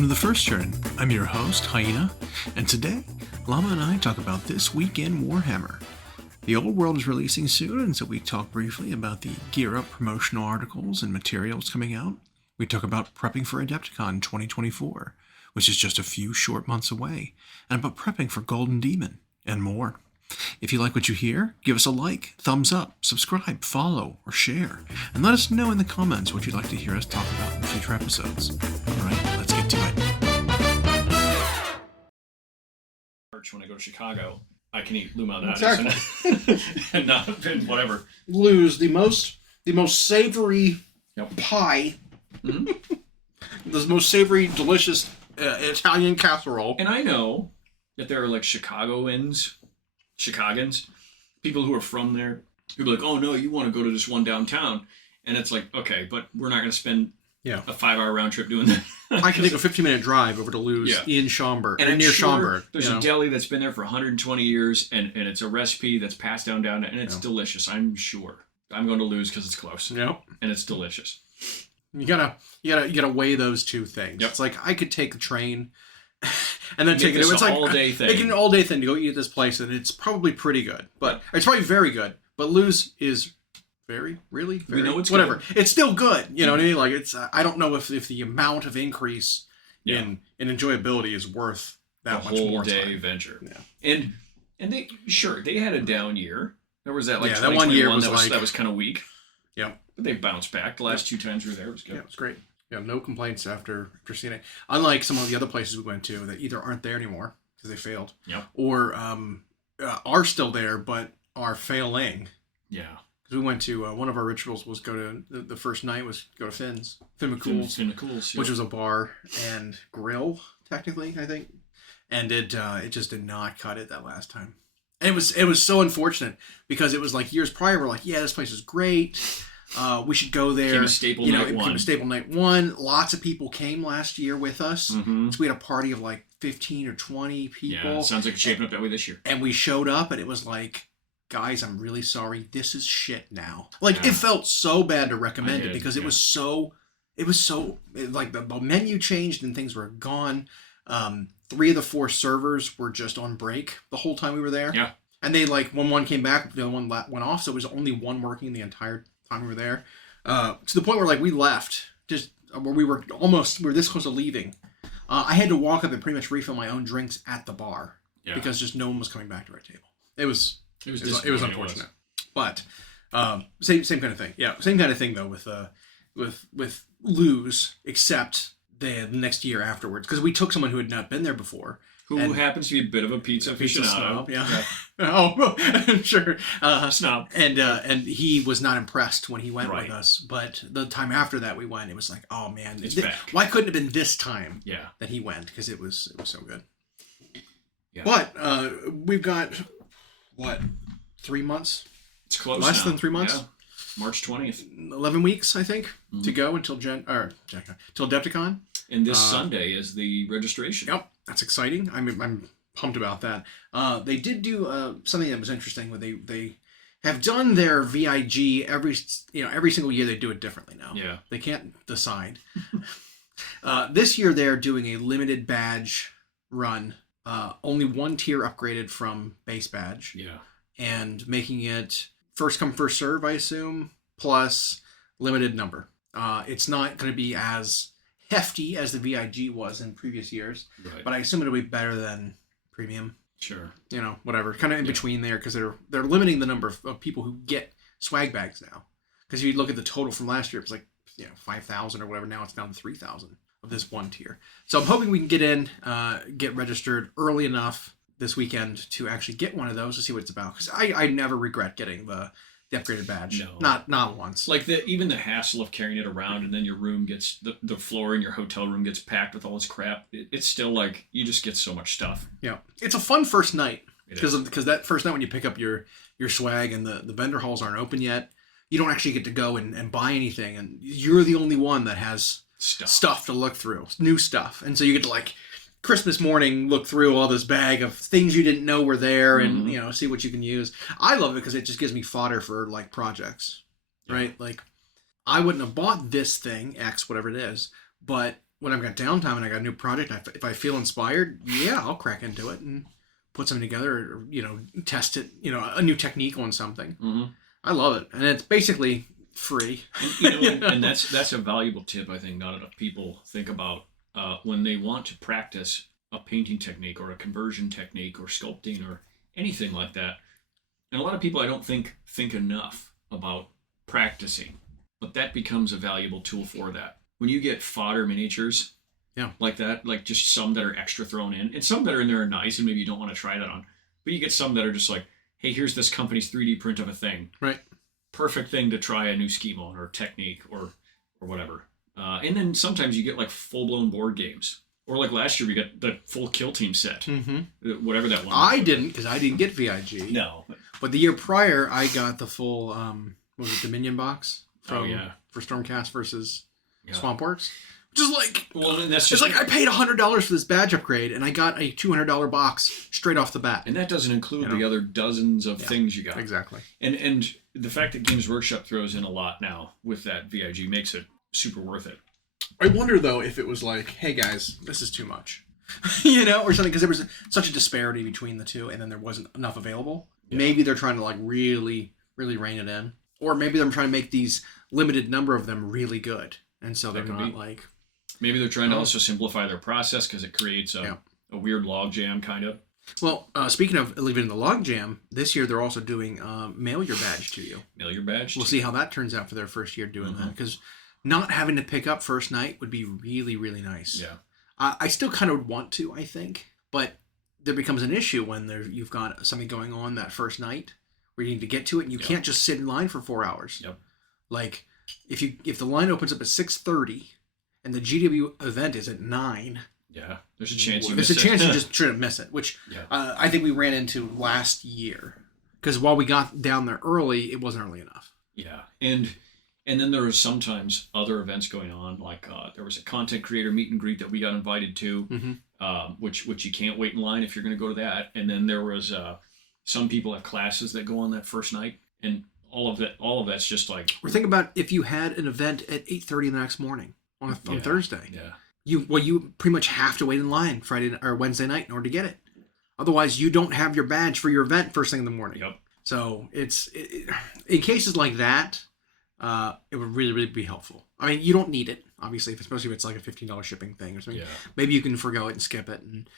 Welcome to The First Turn. I'm your host, Hyena, and today, Llama and I talk about this week in Warhammer. The Old World is releasing soon, and so we talk briefly about the Gear Up promotional articles and materials coming out. We talk about prepping for Adepticon 2024, which is just a few short months away, and about prepping for Golden Daemon, and more. If you like what you hear, give us a like, thumbs up, subscribe, follow, or share, and let us know in the comments what you'd like to hear us talk about in future episodes. Alright, let's get to it. When I go to Chicago, I can eat Llama and Exactly. and whatever. Lose the most savory pie, Mm-hmm. the most savory, delicious Italian casserole. And I know that there are like Chicagoans, people who are from there, who be like, oh no, you want to go to this one downtown. And it's like, okay, but we're not going to spend a 5-hour round trip doing that. I can take a 15-minute drive over to Lou's in Schaumberg, and near Schaumberg. There's a deli that's been there for 120 years, and it's a recipe that's passed down, and it's delicious, I'm sure. I'm going to Lou's because it's close. Yep. And it's delicious. You gotta weigh those two things. Yep. It's like I could take the train and then take it. It's like an all-day thing. Make it an all-day thing to go eat at this place, and it's probably pretty good. But it's probably very good. But Lou's is very. We know it's whatever. Good. It's still good. You know what I mean? Like it's. I don't know if the amount of increase in enjoyability is worth that much more time. A whole day venture. Yeah. And they had a down year. There was that that 1 year was that was kind of weak. Yeah. But they bounced back. The last 2 times we were there, it was good. Yeah, it was great. Yeah, no complaints after seeing it. Unlike some of the other places we went to that either aren't there anymore because they failed, or are still there but are failing. Yeah. Because we went to one of our rituals was go to the first night was go to Finn McCool's, which was a bar and grill technically, I think, and it just did not cut it that last time. And it was so unfortunate because it was like years prior we're like, yeah, this place is great. We should go there. Became a staple night one. Lots of people came last year with us. Mm-hmm. So we had a party of like 15 or 20 people. Yeah, it sounds like it's shaping up that way this year. And we showed up and it was like, guys, I'm really sorry. This is shit now. Like it felt so bad to recommend it because it was so like the menu changed and things were gone. 3 of the 4 servers were just on break the whole time we were there. Yeah. And they like when one came back, the other one went off. So it was only one working the entire time we were there, to the point where like we left just where we were this close to leaving. I had to walk up and pretty much refill my own drinks at the bar because just no one was coming back to our table. It was unfortunate, but same kind of thing. Yeah, same kind of thing though with Lou's, except the next year afterwards because we took someone who had not been there before. Who happens to be a bit of a pizza aficionado. Snob, yeah. Oh, sure. Snob. And he was not impressed when he went with us. But the time after that we went, it was like, oh man, why couldn't it have been this time that he went? Because it was so good. Yeah. But we've got, 3 months? It's close Less than 3 months? Yeah. March 20th. 11 weeks, I think, to go until Adepticon. And this Sunday is the registration. Yep. That's exciting. I'm pumped about that. They did do something that was interesting. Where they have done their VIG every single year. They do it differently now. Yeah, they can't decide. This year they're doing a limited badge run. Only 1 tier upgraded from base badge. Yeah, and making it first come first serve, I assume, plus limited number. It's not going to be as hefty as the VIG was in previous years, but I assume it'll be better than premium. Sure. Whatever, kind of in between there, because they're limiting the number of people who get swag bags now. Because if you look at the total from last year, it was like 5,000 or whatever. Now it's down to 3,000 of this 1 tier. So I'm hoping we can get in, get registered early enough this weekend to actually get one of those to see what it's about. Because I never regret getting the upgraded badge. No. Not once. Like even the hassle of carrying it around, and then your room gets the floor in your hotel room gets packed with all this crap. It's still like you just get so much stuff. Yeah, it's a fun first night because that first night when you pick up your swag and the vendor halls aren't open yet, you don't actually get to go and buy anything, and you're the only one that has stuff to look through, new stuff, and so you get to like Christmas morning look through all this bag of things you didn't know were there and see what you can use. I love it because it just gives me fodder for like projects, right? Like I wouldn't have bought this thing X whatever it is, but when I've got downtime and I got a new project, if I feel inspired, yeah, I'll crack into it and put something together, or test it, a new technique on something. Mm-hmm. I love it, and it's basically free. And that's a valuable tip I think not enough people think about when they want to practice a painting technique or a conversion technique or sculpting or anything like that. And a lot of people I don't think enough about practicing, but that becomes a valuable tool for that. When you get fodder miniatures, like that, like just some that are extra thrown in, and some that are in there are nice, and maybe you don't want to try that on, but you get some that are just like, hey, here's this company's 3D print of a thing. Right. Perfect thing to try a new scheme on or technique or whatever. And then sometimes you get like full-blown board games. Or like last year, we got the full Kill Team set. Mm-hmm. Whatever that one I didn't, because I didn't get VIG. No. But the year prior, I got the full, what was it, Dominion box for Stormcast versus Swampworks. Which is like, well, that's just, it's like I paid $100 for this badge upgrade, and I got a $200 box straight off the bat. And that doesn't include the other dozens of things you got. Exactly. And the fact that Games Workshop throws in a lot now with that VIG makes it super worth it. I wonder, though, if it was like, hey, guys, this is too much. Or something, because there was such a disparity between the two, and then there wasn't enough available. Yeah. Maybe they're trying to, like, really, really rein it in. Or maybe they're trying to make these limited number of them really good. And so they're not, like... Maybe they're trying to also simplify their process because it creates a weird log jam, kind of. Well, speaking of leaving the log jam, this year they're also doing mail your badge to you. Mail your badge. We'll see how that turns out for their first year doing that, because not having to pick up first night would be really, really nice. Yeah. I still kind of want to, I think, but there becomes an issue when you've got something going on that first night where you need to get to it, and you can't just sit in line for 4 hours. Yep. Like if the line opens up at 6:30. And the GW event is at 9. Yeah, there's a chance you miss it. There's a chance you just try to miss it, which I think we ran into last year. Because while we got down there early, it wasn't early enough. Yeah, and then there was sometimes other events going on, like there was a content creator meet and greet that we got invited to, which you can't wait in line if you're going to go to that. And then there was some people have classes that go on that first night, and all of that's just like... We're thinking about if you had an event at 8:30 the next morning. On Thursday. Yeah. You pretty much have to wait in line Friday or Wednesday night in order to get it. Otherwise, you don't have your badge for your event first thing in the morning. Yep. So it's in cases like that, it would really, really be helpful. I mean, you don't need it, obviously, especially if it's like a $15 shipping thing or something. Yeah. Maybe you can forgo it and skip it. And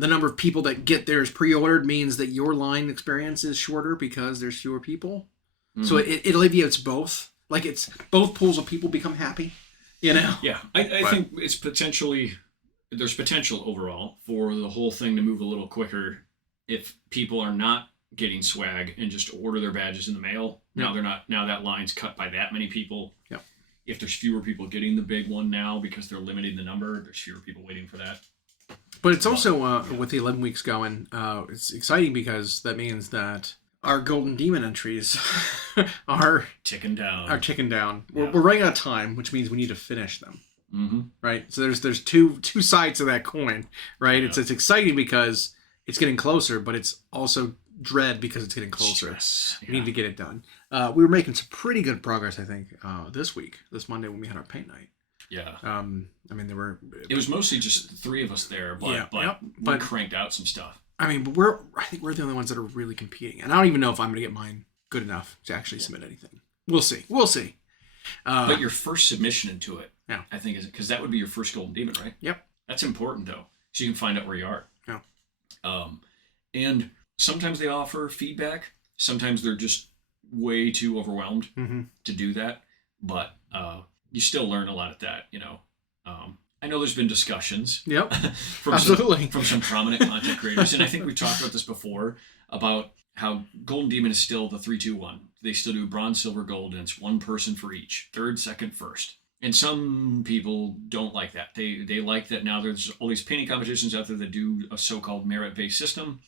the number of people that get theirs pre-ordered means that your line experience is shorter because there's fewer people. Mm-hmm. So it alleviates both. Like it's both pools of people become happy. Yeah, I think it's there's potential overall for the whole thing to move a little quicker if people are not getting swag and just order their badges in the mail. Now that line's cut by that many people. Yeah. If there's fewer people getting the big one now because they're limiting the number, there's fewer people waiting for that. But it's also, with the 11 weeks going, it's exciting because that means that our Golden Daemon entries are ticking down. We're running out of time, which means we need to finish them. Mm-hmm. Right? So there's two sides of that coin, right? Yeah. It's exciting because it's getting closer, but it's also dread because it's getting closer. We need to get it done. We were making some pretty good progress, I think, this Monday when we had our paint night. Yeah. I mean, it was mostly just the three of us there, but we cranked out some stuff. I mean, but I think we're the only ones that are really competing. And I don't even know if I'm going to get mine good enough to actually submit anything. We'll see. But your first submission into it, I think, is because that would be your first Golden Daemon, right? Yep. That's important, though, so you can find out where you are. Yeah. And sometimes they offer feedback. Sometimes they're just way too overwhelmed to do that. But you still learn a lot at that, I know there's been discussions. Yep, absolutely. From some prominent content creators. And I think we've talked about this before, about how Golden Daemon is still the 3-2-1. They still do bronze, silver, gold, and it's one person for each. Third, second, first. And some people don't like that. They like that now there's all these painting competitions out there that do a so-called merit-based system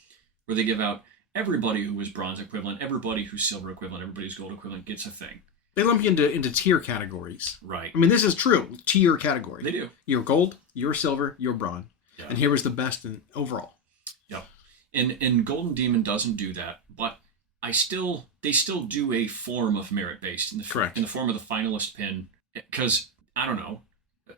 where they give out everybody who was bronze equivalent, everybody who's silver equivalent, everybody who's gold equivalent gets a thing. They lump you into tier categories. Right. I mean, this is true. Tier category. They do. You're gold, you're silver, you're bronze. Yeah. And here was the best in overall. Yep. And Golden Daemon doesn't do that, but they still do a form of merit-based in the form of the finalist pin. Because, I don't know,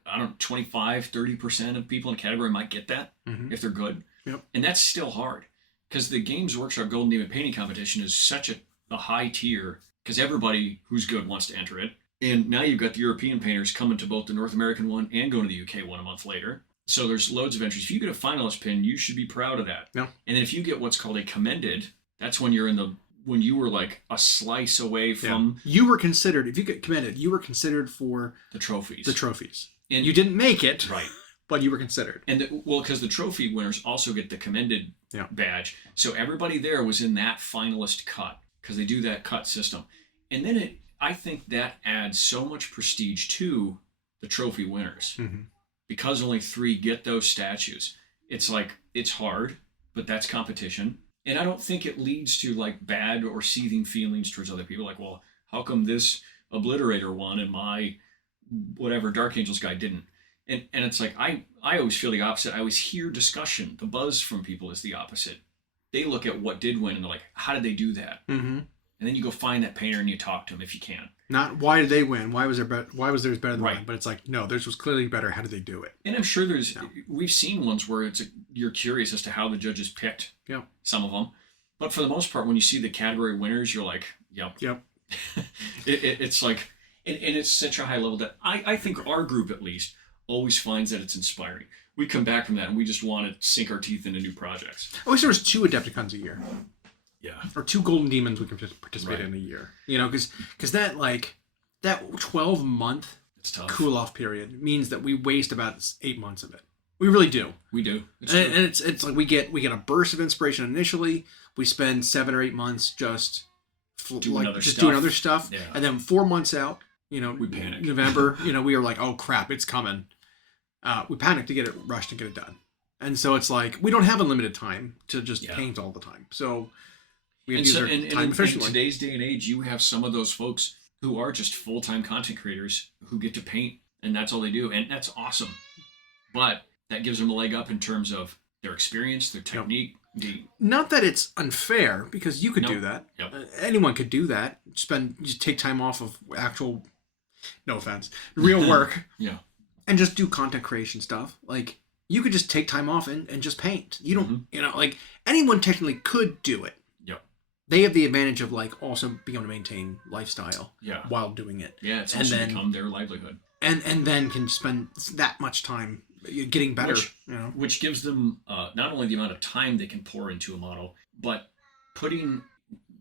I don't know, 25, 30% of people in a category might get that if they're good. Yep. And that's still hard because the Games Workshop Golden Daemon painting competition is such a high tier because everybody who's good wants to enter it. And now you've got the European painters coming to both the North American one and going to the UK one a month later. So there's loads of entries. If you get a finalist pin, you should be proud of that. Yeah. And then if you get what's called a commended, that's when you're when you were like a slice away from... Yeah. You were considered, if you get commended, you were considered for... The trophies. And you didn't make it. Right. But you were considered. And because the trophy winners also get the commended badge. So everybody there was in that finalist cut because they do that cut system. And then I think that adds so much prestige to the trophy winners. Because only 3 get those statues. It's like, it's hard, but that's competition. And I don't think it leads to like bad or seething feelings towards other people. Like, well, how come this Obliterator won and my whatever Dark Angels guy didn't? And it's like, I always feel the opposite. I always hear discussion. The buzz from people is the opposite. They look at what did win and they're like, how did they do that? And then you go find that painter and you talk to him if you can. Not why did they win? Why was theirs better than Right. mine? But it's like, no, theirs was clearly better. How did they do it? And I'm sure we've seen ones where you're curious as to how the judges picked some of them. But for the most part, when you see the category winners, you're like, yep. It's like, and it's such a high level that I think our group at least always finds that it's inspiring. We come back from that and we just want to sink our teeth into new projects. I wish there was 2 Adepticons a year. Yeah. Or 2 Golden Demons we could participate in a year. You know, because that 12-month cool off period means that we waste about 8 months of it. We really do. We do. And it's like we get a burst of inspiration initially. We spend 7 or 8 months just doing other stuff. Yeah. And then 4 months out, we panic. November, we are like, oh crap, it's coming. We panic to get it rushed and get it done. And so it's like we don't have unlimited time to just paint all the time. So we have to use our time efficiently. In today's day and age, you have some of those folks who are just full-time content creators who get to paint, and that's all they do, and that's awesome. But that gives them a leg up in terms of their experience, their technique. Not that it's unfair, because you could do that. Yep. Anyone could do that. Just take time off of actual, no offense, real work. And just do content creation stuff. Like, you could just take time off and just paint. You don't, like, anyone technically could do it. They have the advantage of like also being able to maintain lifestyle while doing it. Yeah, it's also become their livelihood. And then can spend that much time getting better. Which gives them not only the amount of time they can pour into a model, but putting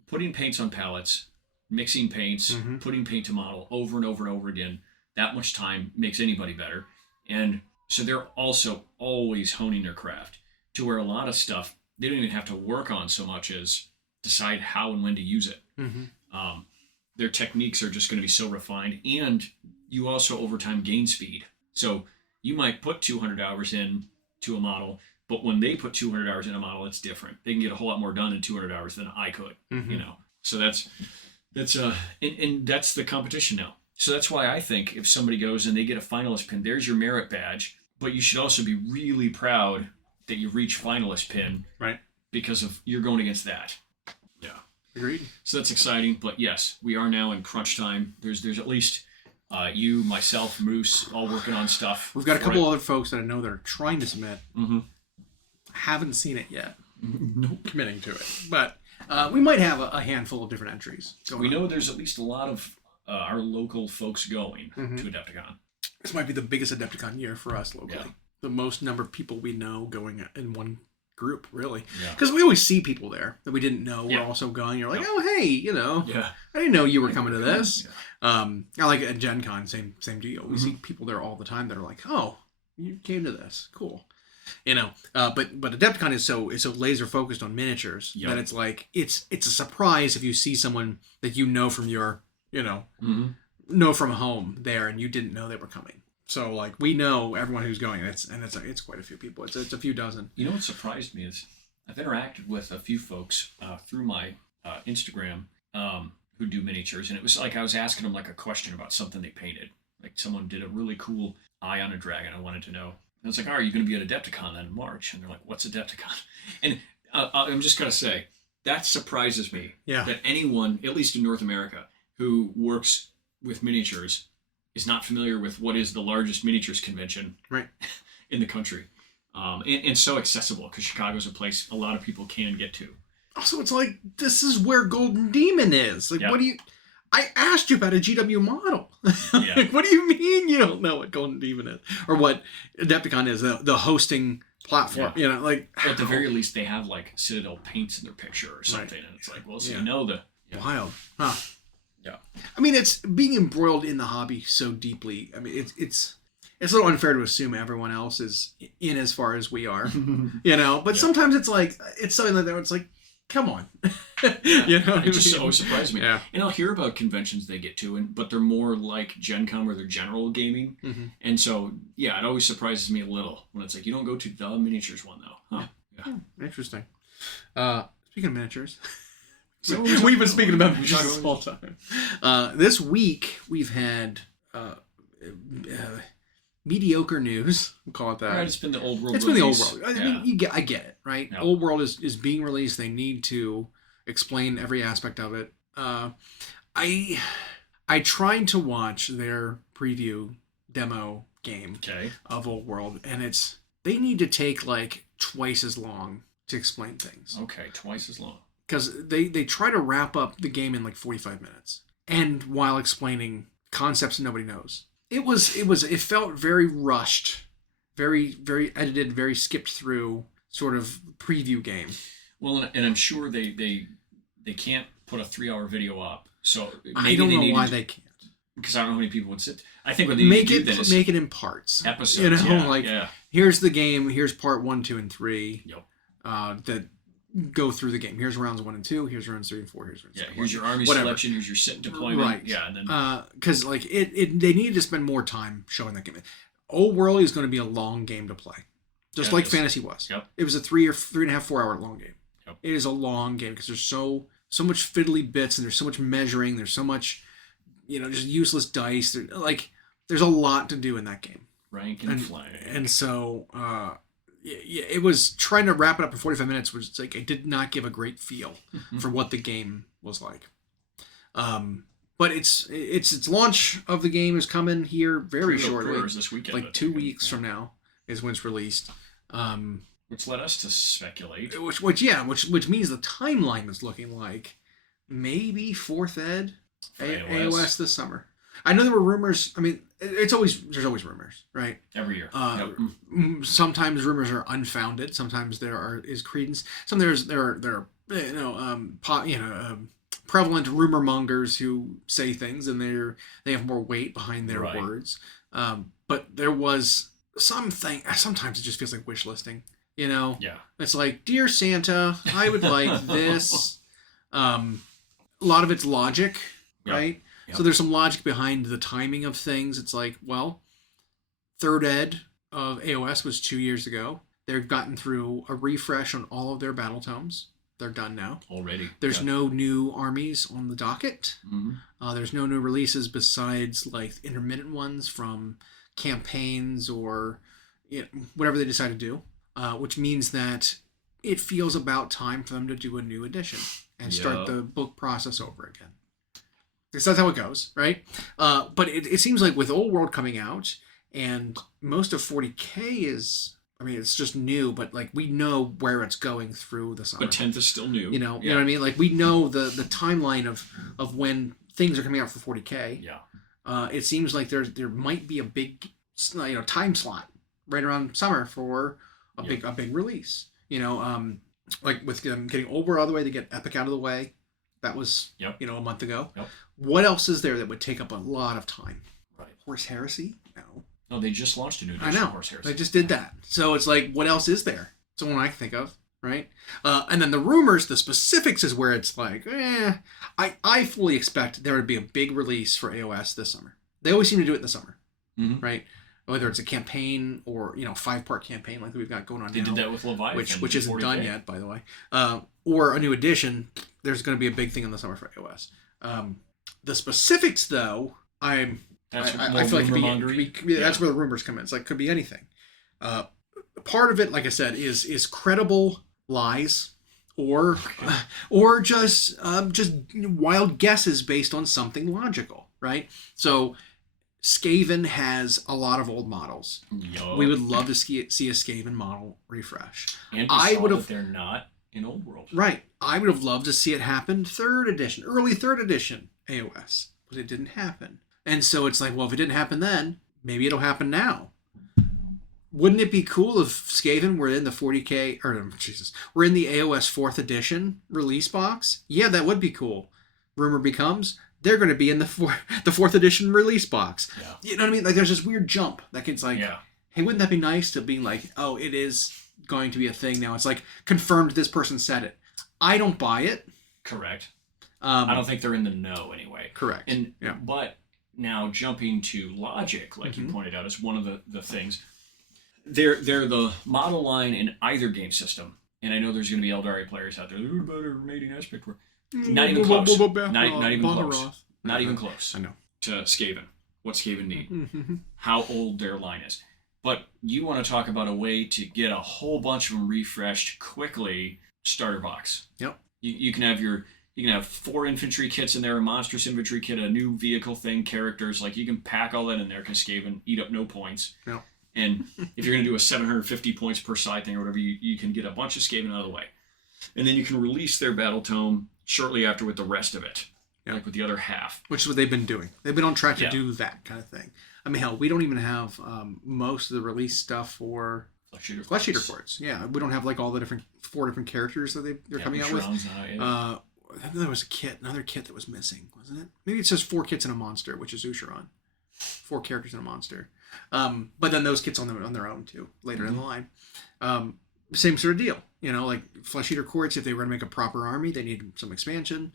paints on palettes, mixing paints, putting paint to model over and over and over again. That much time makes anybody better. And so they're also always honing their craft to where a lot of stuff they don't even have to work on so much as decide how and when to use it. Their techniques are just going to be so refined, and you also over time gain speed. So you might put 200 hours in to a model, but when they put 200 hours in a model, it's different. They can get a whole lot more done in 200 hours than I could. So that's and that's the competition now. So that's why I think if somebody goes and they get a finalist pin, there's your merit badge. But you should also be really proud that you reached finalist pin, right? Because you're going against that. Agreed. So that's exciting, but yes, we are now in crunch time. There's at least you, myself, Moose, all working on stuff. We've got a couple other folks that I know that are trying to submit. Haven't seen it yet. Committing to it, but we might have a handful of different entries. We know there's at least a lot of our local folks going to Adepticon. This might be the biggest Adepticon year for us locally. Yeah. The most number of people we know going in one group, really, because we always see people there that we didn't know were also going. You're like, oh hey, I didn't know you were coming to this. I like at Gen Con, same deal. We see people there all the time that are like, oh, you came to this, cool. But Adepticon is so laser focused on miniatures that it's like it's a surprise if you see someone that you know from your know from home there and you didn't know they were coming. So like we know everyone who's going. It's quite a few people. It's a few dozen. You know what surprised me is I've interacted with a few folks through my Instagram who do miniatures, and it was like I was asking them like a question about something they painted. Like someone did a really cool eye on a dragon. I wanted to know. And I was like, "Are you going to be at Adepticon then in March?" And they're like, "What's Adepticon?" And I'm just gonna say that surprises me. Yeah. That anyone, at least in North America, who works with miniatures is not familiar with what is the largest miniatures convention Right. in the country. And so accessible, because Chicago's a place a lot of people can get to. Also, it's like, this is where Golden Daemon is. Like, what do you... I asked you about a GW model. Yeah. Like, what do you mean you don't know what Golden Daemon is? Or what Adepticon is, the hosting platform. Yeah. You know, like... At the very least, they have, like, Citadel paints in their picture or something. Right. And it's like, well, so you know the... Yeah. Wild. Huh. Yeah. I mean, it's being embroiled in the hobby so deeply. I mean, it's a little unfair to assume everyone else is in as far as we are, you know. But sometimes it's like it's something like that. Where it's like, come on, you know. It just always surprises me. Yeah. And I'll hear about conventions they get to, but they're more like Gen Con where they're general gaming. And so, yeah, it always surprises me a little when it's like, you don't go to the miniatures one though, huh? Yeah. Interesting. Speaking of miniatures. So we've been speaking about miniatures all the time. This week we've had mediocre news. We'll call it that. Right, it's been the old world. It's release. been the old world. I mean, I get it, right? Yeah. Old world is being released. They need to explain every aspect of it. I tried to watch their preview demo game of Old World, and they need to take like twice as long to explain things. Okay, twice as long. Because they try to wrap up the game in like 45 minutes, and while explaining concepts nobody knows. It felt very rushed, very edited, very skipped through sort of preview game. Well, and I'm sure they can't put a 3-hour video up. So maybe I don't know why they can't. Because I don't know how many people would sit. I think what they make need it to do is make it in parts. Episodes. You know, here's the game. Here's part 1, 2, and 3. Yep. That go through the game. Here's rounds 1 and 2. Here's rounds 3 and 4. Here's rounds 4. Here's your army selection. Here's your sit deployment. Right. Yeah. And then because like they needed to spend more time showing that game. Old World is going to be a long game to play, just like Fantasy was. Yep. It was a 3.5, 4 hour long game. Yep. It is a long game because there's so much fiddly bits and there's so much measuring. There's so much, just useless dice. There's a lot to do in that game. Rank and flank. And so, it was trying to wrap it up in 45 minutes. Was like it did not give a great feel for what the game was like. But its launch of the game is coming here very shortly. This weekend, like 2 weeks from now is when it's released. Which led us to speculate. Which means the timeline is looking like maybe 4th Ed AOS this summer. I know there were rumors. I mean, there's always rumors, right? Every year. Sometimes rumors are unfounded. Sometimes there is credence. Sometimes there are prevalent rumor mongers who say things and they have more weight behind their words. But there was something. Sometimes it just feels like wish listing. Yeah. It's like, dear Santa, I would like this. A lot of it's logic, right? Yep. So there's some logic behind the timing of things. It's like, well, 3rd Ed of AOS was 2 years ago. They've gotten through a refresh on all of their battle tomes. They're done now. Already. There's no new armies on the docket. Mm-hmm. There's no new releases besides like intermittent ones from campaigns or whatever they decide to do, which means that it feels about time for them to do a new edition and start the book process over again. Because that's how it goes, right? But it seems like with Old World coming out and most of 40K is... I mean, it's just new, but like we know where it's going through the summer. But 10th is still new. You know what I mean? Like we know the timeline of when things are coming out for 40K. Yeah. It seems like there might be a big time slot right around summer for a big release. Like with getting Old World out of the way, to get Epic out of the way. That was a month ago. Yep. What else is there that would take up a lot of time? Right. Horse Heresy? No. No, they just launched a new edition I know. of Horse Heresy. They just did that. So it's like, what else is there? It's the one I can think of, right? And then the rumors, the specifics is where it's like, I fully expect there would be a big release for AOS this summer. They always seem to do it in the summer, right? Whether it's a campaign or 5-part campaign like we've got going on now. They did that with Leviathan, which isn't 40K. done yet, by the way. Or a new edition. There's going to be a big thing in the summer for AOS. The specifics, though, I feel like that's where the rumors come in. It's like could be anything. Part of it, like I said, is credible lies or just wild guesses based on something logical, right? So Skaven has a lot of old models. Yo. We would love to see a Skaven model refresh. And I would have. they're not in Old World. Right. I would have loved to see it happen 3rd edition, early 3rd edition AOS, but it didn't happen. And so it's like, well, if it didn't happen then, maybe it'll happen now. Wouldn't it be cool if Skaven were in the 40K, or Jesus, we're in the AOS 4th edition release box? Yeah, that would be cool. Rumor becomes they're going to be in the 4th edition release box. Yeah. You know what I mean? Like, there's this weird jump that gets like, yeah. Hey, wouldn't that be nice to be like, oh, it is going to be a thing now. It's like confirmed this person said it. I don't buy it. Correct. I don't think they're in the know anyway. Correct. And yeah. But now jumping to logic, like you pointed out, is one of the things. They're the model line in either game system. And I know there's going to be Eldari players out there. They're better mating aspect. Not even close. Not even close. Not even close. I know. To Skaven. What Skaven need. Mm-hmm. How old their line is. But you want to talk about a way to get a whole bunch of them refreshed quickly. Starter box. Yep. You can have 4 infantry kits in there, a monstrous infantry kit, a new vehicle thing, characters. Like, you can pack all that in there because Skaven eat up no points. Yep. And if you're going to do a 750 points per side thing or whatever, you can get a bunch of Skaven out of the way. And then you can release their battle tome shortly after with the rest of it. Yep. Like with the other half. Which is what they've been doing. They've been on track to do that kind of thing. I mean, hell, we don't even have most of the release stuff for Flesh Eater Courts. Yeah, we don't have like all the 4 different characters that they're coming out with. There was another kit that was missing, wasn't it? Maybe it says 4 kits and a monster, which is Usharon. 4 characters and a monster. But then those kits on their own too, later in the line. Same sort of deal. You know, like Flesh Eater Courts, if they were to make a proper army, they need some expansion.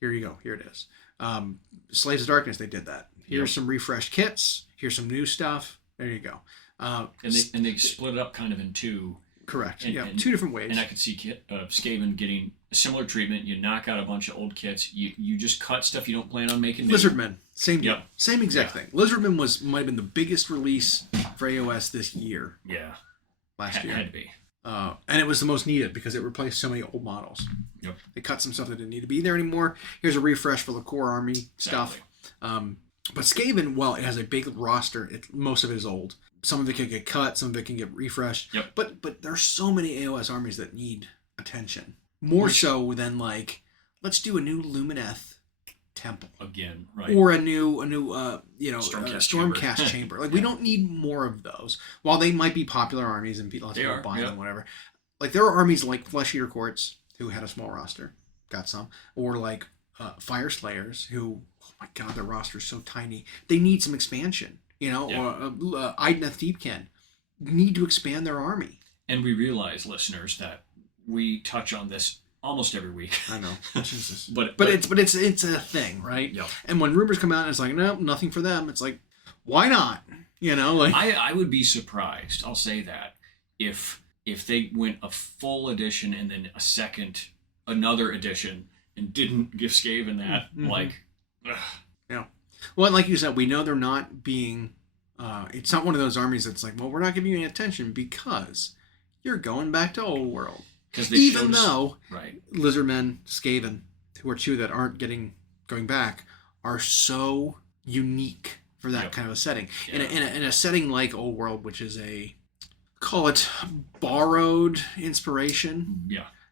Here you go. Here it is. Slaves of Darkness, they did that. Here's some refreshed kits. Here's some new stuff. There you go. And they split it up kind of in 2. Correct. And 2 different ways. And I could see Skaven getting a similar treatment. You knock out a bunch of old kits. You just cut stuff you don't plan on making. Lizardmen, same deal. Yep. Same exact thing. Lizardmen might have been the biggest release for AOS this year. Yeah. Last year. Had to be. And it was the most needed because it replaced so many old models. Yep. They cut some stuff that didn't need to be there anymore. Here's a refresh for the core army stuff. But Skaven, well, it has a big roster. Most of it is old. Some of it can get cut. Some of it can get refreshed. Yep. But there's so many AOS armies that need attention. More so than like, let's do a new Lumineth temple again, right? Or a new Stormcast chamber. Like we don't need more of those. While they might be popular armies and lots of people buy them, whatever. Like there are armies like Flesh Eater Courts who had a small roster, got some, or like Fire Slayers who, oh my god, their roster is so tiny. They need some expansion. You know, or Idneth Deepkin need to expand their army. And we realize, listeners, that we touch on this almost every week. I know. Jesus. but it's a thing, right? Yeah. And when rumors come out and it's like, no, nothing for them, it's like, why not? You know, like I would be surprised, I'll say that, if they went a full edition and then another edition and didn't give Skaven that, like, ugh. Yeah. Well, like you said, we know they're not being, it's not one of those armies that's like, well, we're not giving you any attention because you're going back to Old World. Even though Lizardmen, Skaven, who are 2 that aren't going back, are so unique for that kind of a setting. Yeah. In a setting like Old World, which is call it borrowed inspiration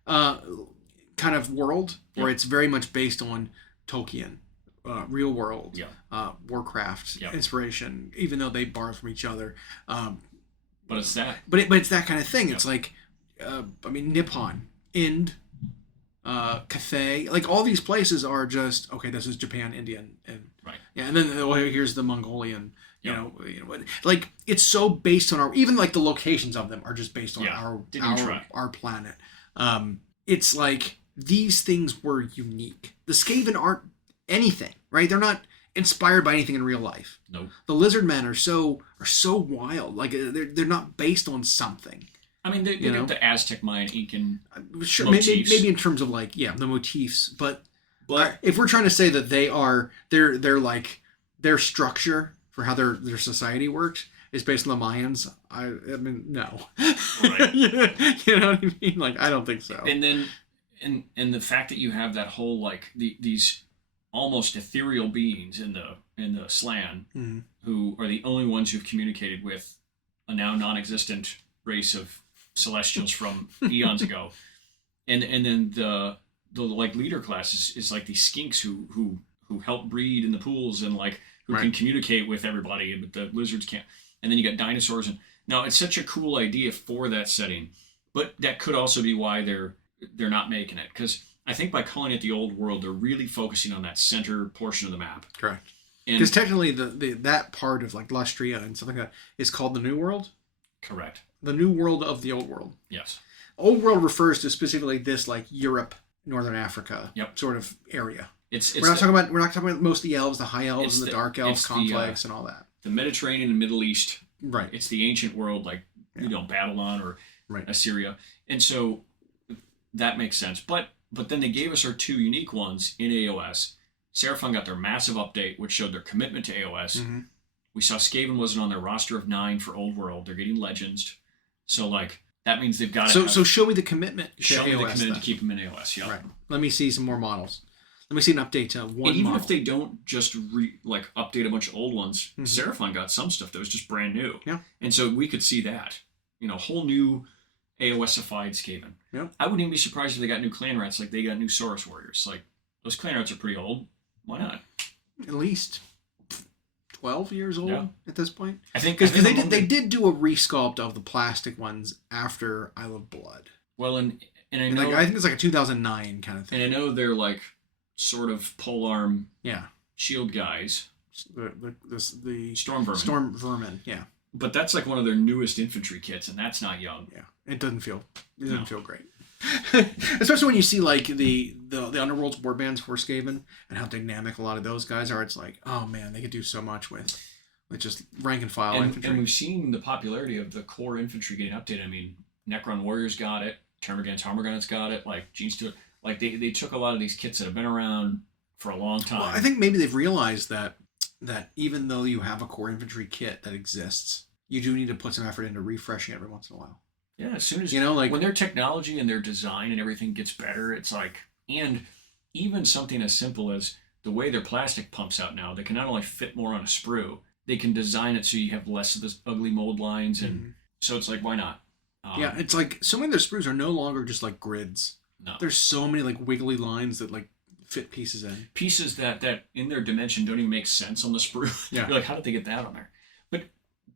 kind of world, where it's very much based on Tolkien. Real world, Warcraft inspiration, even though they borrow from each other. But it's that. But it's that kind of thing. It's like, Nippon, Ind, Cathay, like all these places are just okay. This is Japan, India, and and then here's the Mongolian. You know, like it's so based on even like the locations of them are just based on our planet. It's like these things were unique. The Skaven aren't anything, right? They're not inspired by anything in real life. No. The Lizardmen are so wild. Like they're not based on something. I mean, they get the Aztec, Mayan, Incan sure, motifs. Maybe in terms of like the motifs, but if we're trying to say that they're like their structure for how their society works is based on the Mayans, I mean no. Right. You know what I mean? Like I don't think so. And then and the fact that you have that whole like these almost ethereal beings in the Slan, who are the only ones who've communicated with a now non-existent race of Celestials from eons ago, and then the like leader class is like these skinks who help breed in the pools and like who can communicate with everybody, but the lizards can't. And then you got dinosaurs, and now it's such a cool idea for that setting, but that could also be why they're not making it, because I think by calling it the old world, they're really focusing on that center portion of the map. Correct. Because technically, that part of like Lustria and stuff like that is called the New World. Correct. The New World of the Old World. Yes. Old World refers to specifically this like Europe, Northern Africa sort of area. We're not talking about most of the elves, the high elves, and the dark elves conflicts and all that. The Mediterranean and Middle East. Right. It's the ancient world, like Babylon or Assyria, and so that makes sense. But then they gave us our two unique ones in AOS. Seraphon got their massive update, which showed their commitment to AOS. Mm-hmm. We saw Skaven wasn't on their roster of 9 for Old World. They're getting Legends. So, like, that means they've got to... So show me the commitment to show AOS. Show me the commitment to keep them in AOS, yeah. Right. Let me see some more models. Let me see an update to one And even model. if they don't just, update a bunch of old ones, mm-hmm. Seraphon got some stuff that was just brand new. Yeah. And so we could see that. Whole new AOS-ified Skaven. Yeah. I wouldn't even be surprised if they got new clan rats, like they got new Saurus warriors. Like, those clan rats are pretty old. Why not? At least 12 years old at this point. I think because they did do a resculpt of the plastic ones after Isle of Blood. Well, and I know I think it's like a 2009 kind of thing. And I know they're like sort of polearm shield guys. The storm vermin. Storm vermin, yeah. But that's like one of their newest infantry kits, and that's not young. Yeah, it doesn't feel great. Especially when you see like the Underworld's warbands for Skaven and how dynamic a lot of those guys are. It's like, oh man, they could do so much with just rank and file infantry. And we've seen the popularity of the core infantry getting updated. I mean, Necron Warriors got it, Termagants Harmagon's got it, like Gene Stewart. Like they took a lot of these kits that have been around for a long time. Well, I think maybe they've realized that even though you have a core infantry kit that exists, you do need to put some effort into refreshing it every once in a while. Yeah, as soon as when their technology and their design and everything gets better, it's like, and even something as simple as the way their plastic pumps out now, they can not only fit more on a sprue, they can design it so you have less of those ugly mold lines, and so it's like, why not? Yeah, it's like so many of their sprues are no longer just like grids. No, there's so many like wiggly lines that like fit pieces in. Pieces that in their dimension don't even make sense on the sprue. Yeah, you're like, how did they get that on there? But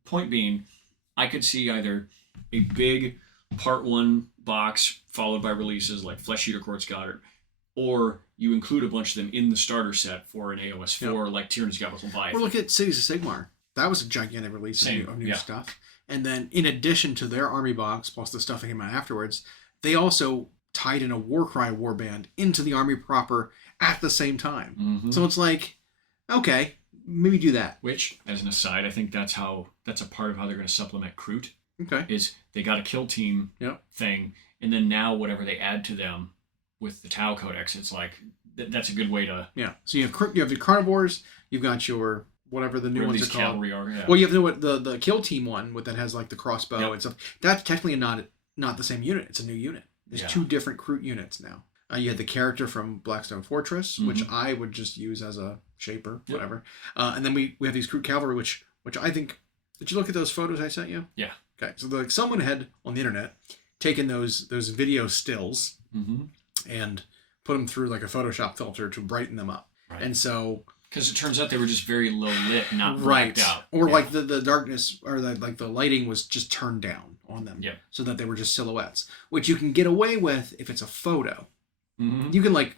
point being, I could see either a big part 1 box followed by releases like Flesh Eater Court's got it, or you include a bunch of them in the starter set for an AOS 4 like Tyrann's got with Leviathan. Or look at Cities of Sigmar. That was a gigantic release of new stuff. And then in addition to their army box plus the stuff that came out afterwards, they also tied in a Warcry warband into the army proper at the same time. Mm-hmm. So it's like, okay, maybe do that. Which, as an aside, I think that's a part of how they're going to supplement Kroot. Okay. Is they got a kill team thing, and then now whatever they add to them with the Tau Codex, it's like that's a good way to. Yeah. So you have the carnivores, you've got your whatever the new ones are called. Cavalry are, yeah. Well, you have the kill team one that has like the crossbow and stuff. That's technically not the same unit. It's a new unit. There's 2 different Kroot units now. You had the character from Blackstone Fortress, which I would just use as a shaper, whatever. And then we have these Kroot cavalry, which I think. Did you look at those photos I sent you? Yeah. Okay, so someone had on the internet taken those video stills and put them through like a Photoshop filter to brighten them up, and so because it turns out they were just very low lit, not blacked out, or like the darkness or the lighting was just turned down on them, so that they were just silhouettes, which you can get away with if it's a photo. Mm-hmm. You can like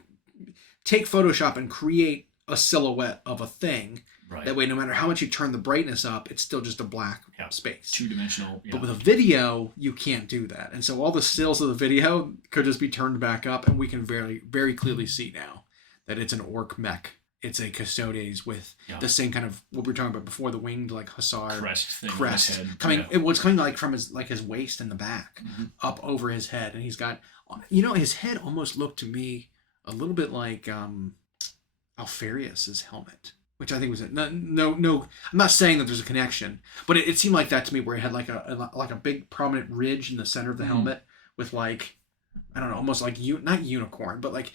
take Photoshop and create a silhouette of a thing. Right. That way, no matter how much you turn the brightness up, it's still just a black space. 2-dimensional. Yeah. But with a video, you can't do that. And so all the stills of the video could just be turned back up, and we can very, very clearly see now that it's an orc mech. It's a Custodes with the same kind of, what we were talking about before, the winged like Hussar crest head. coming. It was coming like from his waist in the back up over his head. And he's got, his head almost looked to me a little bit like Alfarius's helmet. Which I think was no. I'm not saying that there's a connection, but it seemed like that to me, where it had like a big prominent ridge in the center of the helmet with like, I don't know, almost like not unicorn, but like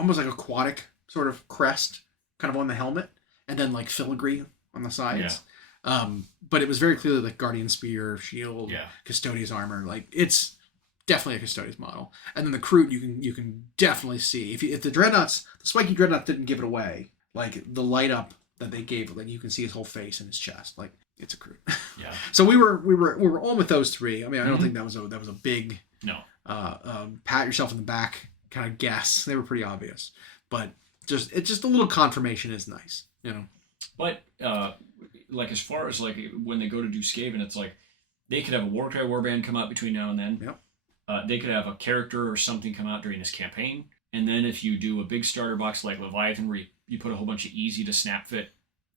almost like aquatic sort of crest kind of on the helmet, and then like filigree on the sides. But it was very clearly like Guardian Spear, Shield, Yeah. Custodian's Armor. Like it's definitely a Custodian's model. And then the Kroot, you can definitely see if the Dreadnoughts, the spiky Dreadnought didn't give it away. Like the light up that they gave, like you can see his whole face and his chest. Like it's a Kroot. Yeah. So we were on with those three. I mean, I don't think that was a big pat yourself in the back kind of guess. They were pretty obvious, but it's just a little confirmation is nice, you know. But like as far as like when they go to do Skaven, it's like they could have a Warcry warband come out between now and then. Yep. They could have a character or something come out during this campaign, and then if you do a big starter box like Leviathan, where you put a whole bunch of easy to snap fit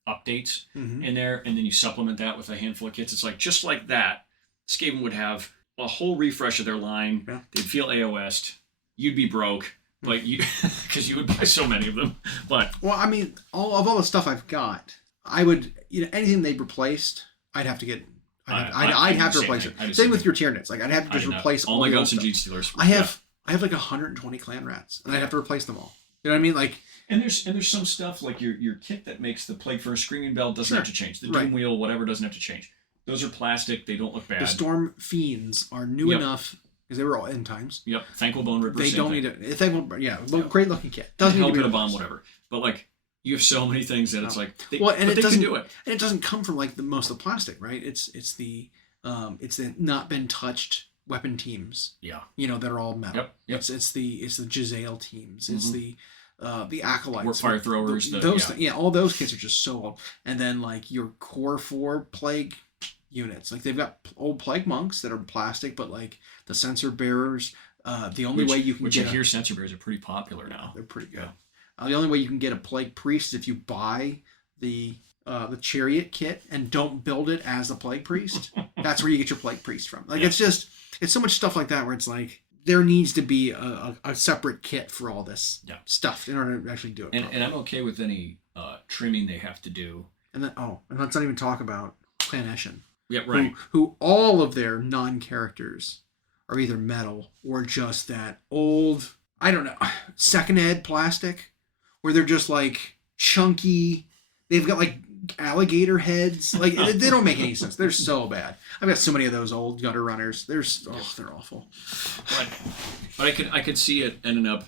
updates in there, and then you supplement that with a handful of kits, it's like just like that, Skaven would have a whole refresh of their line. Yeah. They'd feel AOS'd. You'd be broke, but you because you would buy so many of them. But well, I mean, all the stuff I've got, I would anything they replaced, I'd have to get. I'd have to replace it. Same with your Tyranids. Like I'd have to just replace all my Guns and Jeet Stealers. I have like 120 clan rats, and I'd have to replace them all. You know what I mean? Like. And there's some stuff like your kit that makes the Plague Furnace Screaming Bell doesn't have to change. The Doom Wheel, whatever, doesn't have to change. Those are plastic. They don't look bad. The Storm Fiends are new enough because they were all end times. Yep. Thankful Bone Ripper. They don't need it. Great looking kit. Doesn't need to be a bomb, whatever. But like you have so many things that it's like they can do it. And it doesn't come from like the most of the plastic, right? It's the not been touched weapon teams. Yeah. You know that are all metal. Yep. It's the Giselle teams. It's the acolytes, Warp Fire Throwers, all those kits are just so old. And then like your core 4 plague units, like they've got old plague monks that are plastic, but like the sensor bearers, the only way you can get I hear sensor bearers are pretty popular now. They're pretty good. The only way you can get a plague priest is if you buy the chariot kit and don't build it as the plague priest. That's where you get your plague priest from. Like it's so much stuff like that where it's like there needs to be a separate kit for all this stuff in order to actually do it. And I'm okay with any trimming they have to do. And then and let's not even talk about Clan Eshin. Yeah, right. Who all of their non-characters are either metal or just that old, I don't know, second ed plastic, where they're just like chunky. They've got like alligator heads. Like they don't make any sense. They're so bad. I've got so many of those old gutter runners. They're awful. But I could see it ending up,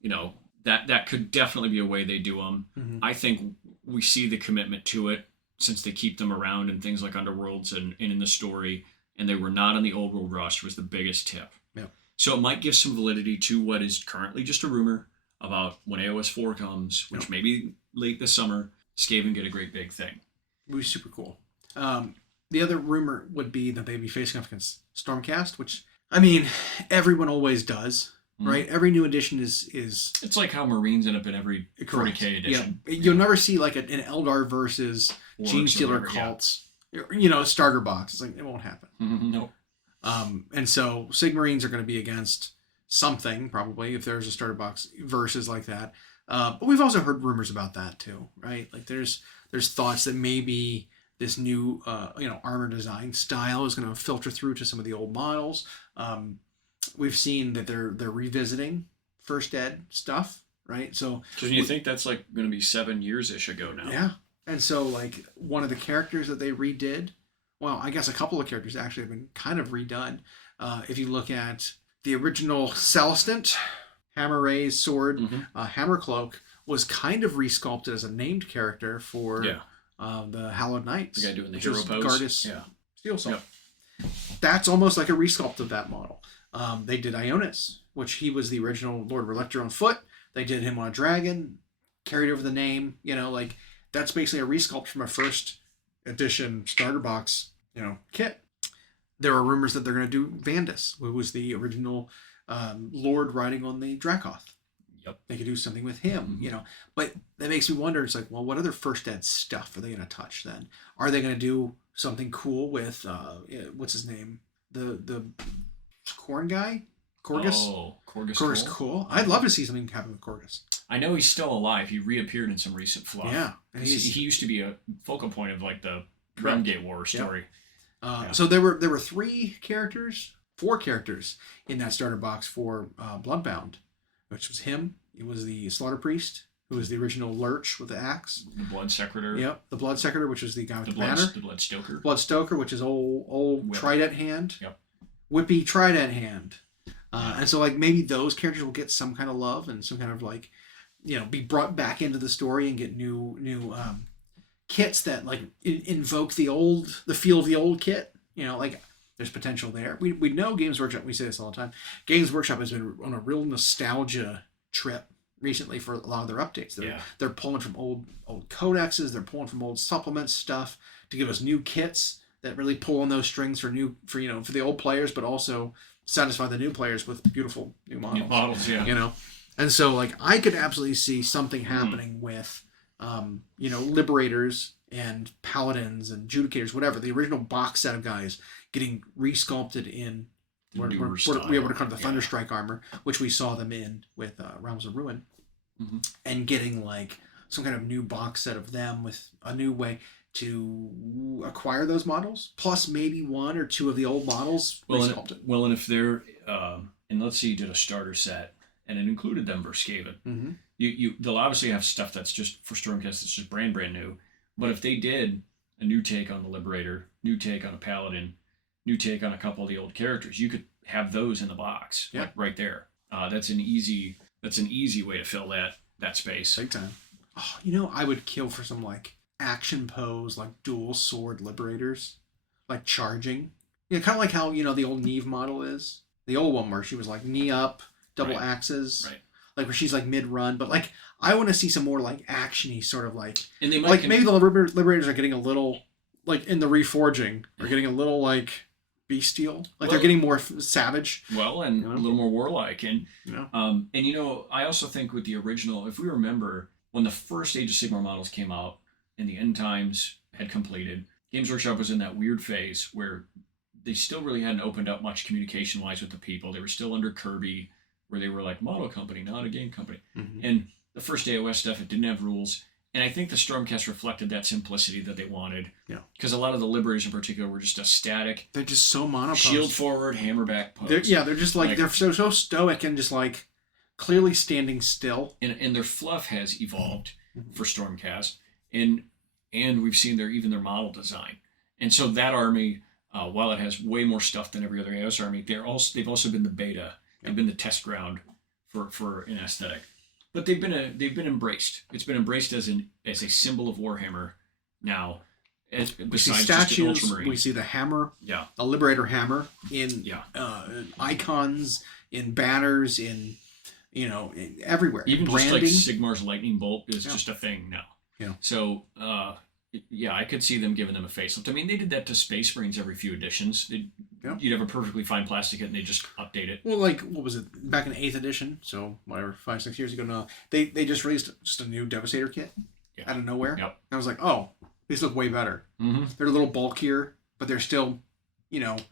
you know, that could definitely be a way they do them. Mm-hmm. I think we see the commitment to it since they keep them around in things like Underworlds and in the story, and they were not on the Old World roster was the biggest tip. Yeah. So it might give some validity to what is currently just a rumor about when AOS 4 comes, which may be late this summer, Skaven get a great big thing. It would be super cool. The other rumor would be that they'd be facing off against Stormcast, which, I mean, everyone always does, right? Every new edition is... It's like how Marines end up in every 40k edition. Yeah. You'll never see like an Eldar versus Gene Stealer cults, you know, starter box. It's like, it won't happen. Nope. And so Sigmarines are going to be against something, probably, if there's a starter box versus like that. But we've also heard rumors about that too, right? Like there's thoughts that maybe this new armor design style is going to filter through to some of the old models. We've seen that they're revisiting first ed stuff, right? So you think that's like going to be 7 years-ish ago now? Yeah. And so like one of the characters that they redid, well, I guess a couple of characters actually have been kind of redone. If you look at the original Celestant, Hammer Ray's sword, Hammer Cloak was kind of resculpted as a named character for the Hallowed Knights. The guy doing the hero pose. Gardas Steel Soul. Yep. That's almost like a resculpt of that model. They did Ionis, which he was the original Lord Relictor on foot. They did him on a dragon, carried over the name. You know, like that's basically a resculpt from a first edition starter box, kit. There are rumors that they're going to do Vandus, who was the original Lord riding on the Dracoth. Yep. They could do something with him, But that makes me wonder, it's like, well, what other first ed stuff are they going to touch then? Are they going to do something cool with, what's his name? The corn guy? Corgus? Oh, Corgus cool. I'd love to see something happen with Corgus. I know he's still alive. He reappeared in some recent fluff. Yeah. And he used to be a focal point of like the Remgate War story. Yep. So there were four characters in that starter box for Bloodbound, which was him. It was the Slaughter Priest, who was the original Lurch with the axe. The Blood Secretor. Yep, the Blood Secretor, which was the guy with the banner. The Blood Stoker. Blood Stoker, which is old Whip. Trident Hand. Yep. Whippy Trident Hand. And so, like, maybe those characters will get some kind of love and some kind of, like, be brought back into the story and get new kits that, like, invoke the feel of the old kit. Like, there's potential there. We know Games Workshop, we say this all the time, Games Workshop has been on a real nostalgia trip recently for a lot of their updates. They're pulling from old codexes, they're pulling from old supplements stuff to give us new kits that really pull on those strings for the old players, but also satisfy the new players with beautiful new models. New models, yeah. And so, like, I could absolutely see something happening with, Liberators and Paladins and Judicators, whatever, the original box set of guys getting resculpted in what we were to call the Thunderstrike armor, which we saw them in with Realms of Ruin, and getting, like, some kind of new box set of them with a new way to acquire those models, plus maybe one or two of the old models resculpted. And if they're, and let's say you did a starter set, and it included them versus Skaven, they'll obviously have stuff that's just for Stormcast that's just brand new. But if they did a new take on the Liberator, new take on a Paladin, new take on a couple of the old characters, you could have those in the box, like right there. That's an easy way to fill that space. Big time. Oh, I would kill for some, like, action pose, like dual sword Liberators, like charging. Kind of like how the old Neve model is. The old one where she was like knee up, double axes, right? Like where she's like mid run. But, like, I want to see some more, like, actiony sort of, like, and they might maybe the Liberators are getting a little, like, in the reforging, are getting a little, like, bestial, like, they're getting more savage. Well, and a little more warlike, and I also think with the original, if we remember when the first Age of Sigmar models came out, and the end times had completed, Games Workshop was in that weird phase where they still really hadn't opened up much communication-wise with the people. They were still under Kirby, where they were like, model company, not a game company. And the first AOS stuff, it didn't have rules. And I think the Stormcast reflected that simplicity that they wanted. Yeah. Because a lot of the Liberators in particular were just a static. They're just so monopose. Shield forward, hammer back pose. They're just like they're so stoic and just, like, clearly standing still. And their fluff has evolved for Stormcast. And we've seen their model design, and so that army, while it has way more stuff than every other AOS army, they've also been the beta. They've been the test ground for an aesthetic, but they've been embraced. It's been embraced as a symbol of Warhammer now. We see statues. We see the hammer. Yeah, a Liberator hammer in icons, in banners, in everywhere. Even branding. Just like Sigmar's lightning bolt is just a thing now. Yeah. So, I could see them giving them a facelift. I mean, they did that to Space Marines every few editions. You'd have a perfectly fine plastic kit, and they just update it. Well, like, what was it? Back in 8th edition, so whatever, 5-6 years ago now, they just released just a new Devastator kit out of nowhere. Yep. And I was like, oh, these look way better. They're a little bulkier, but they're still,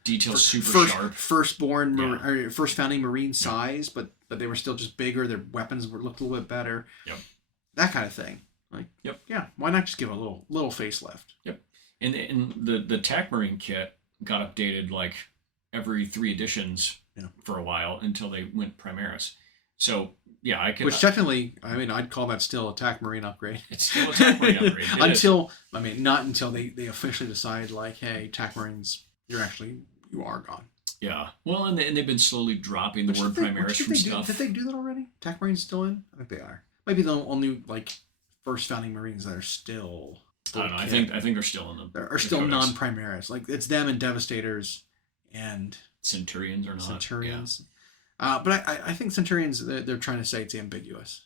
details super sharp. First founding Marine size, but they were still just bigger. Their weapons looked a little bit better. Yep. That kind of thing. Like, yeah, why not just give a little facelift? Yep. And the TAC Marine kit got updated like every 3 editions for a while until they went Primaris. So yeah, I could. Which technically, I mean, I'd call that still a TAC Marine upgrade. It's still a TAC Marine upgrade. Not until they officially decide, like, hey, TAC Marines, you are gone. Yeah. Well, and they've been slowly dropping the word Primaris from stuff. Did they do that already? TAC Marines still in? I think they are. Maybe the only, like, first founding Marines that are still I don't know. I think they're still in them. They're still non-Primaris. Like, it's them and Devastators and Centurions or not. Centurions. Yeah. But I think Centurions, they're trying to say it's ambiguous.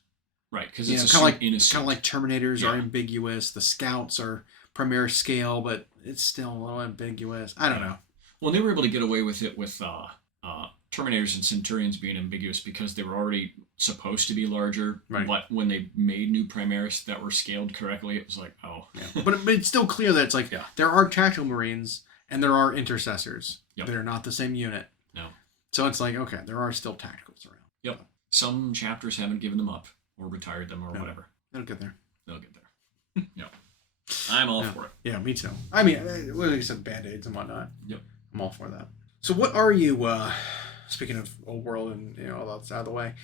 Right, because it's kind of like Terminators are ambiguous. The Scouts are Primaris scale, but it's still a little ambiguous. I don't know. Well, they were able to get away with it with Terminators and Centurions being ambiguous because they were already supposed to be larger. Right. But when they made new Primaris that were scaled correctly, it was like, oh. Yeah. But it's still clear that it's like, there are Tactical Marines and there are Intercessors. Yep. They're not the same unit. No. So it's like, okay, there are still Tacticals around. Yep. Some chapters haven't given them up or retired them or whatever. They'll get there. Yep. I'm all for it. Yeah, me too. I mean, like I said, Band-Aids and whatnot. Yep. I'm all for that. So what are you speaking of old world and all that's out of the way,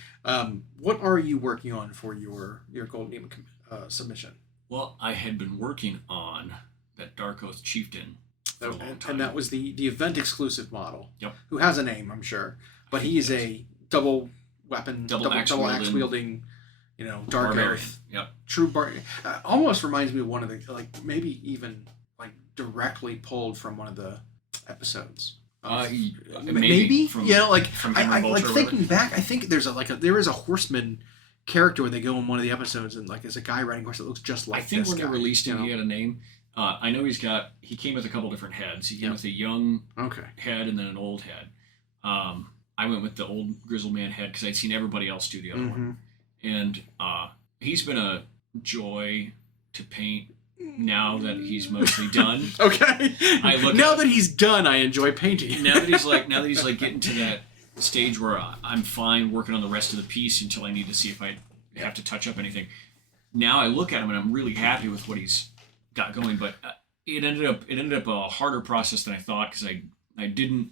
what are you working on for your Golden Daemon submission? Well, I had been working on that Dark Oath Chieftain for a long time. And that was the event exclusive model. Yep. Who has a name, I'm sure, but he is a double weapon, double axe wielding, dark barbarian. oath. Yep. True almost reminds me of one of the maybe even directly pulled from one of the episodes. Maybe from, from I thinking back, I think there is a horseman character where they go in one of the episodes and there's a guy riding a horse that looks just like. I think this when guy, they released him, he had a name. I know he came with a couple different heads. He came with a young head and then an old head. I went with the old grizzled man head because I'd seen everybody else do the other one, and he's been a joy to paint. Now that he's mostly done, now that he's done, I enjoy painting. Now that he's getting to that stage where I'm fine working on the rest of the piece until I need to see if I have to touch up anything. Now I look at him and I'm really happy with what he's got going, but it ended up a harder process than I thought because I didn't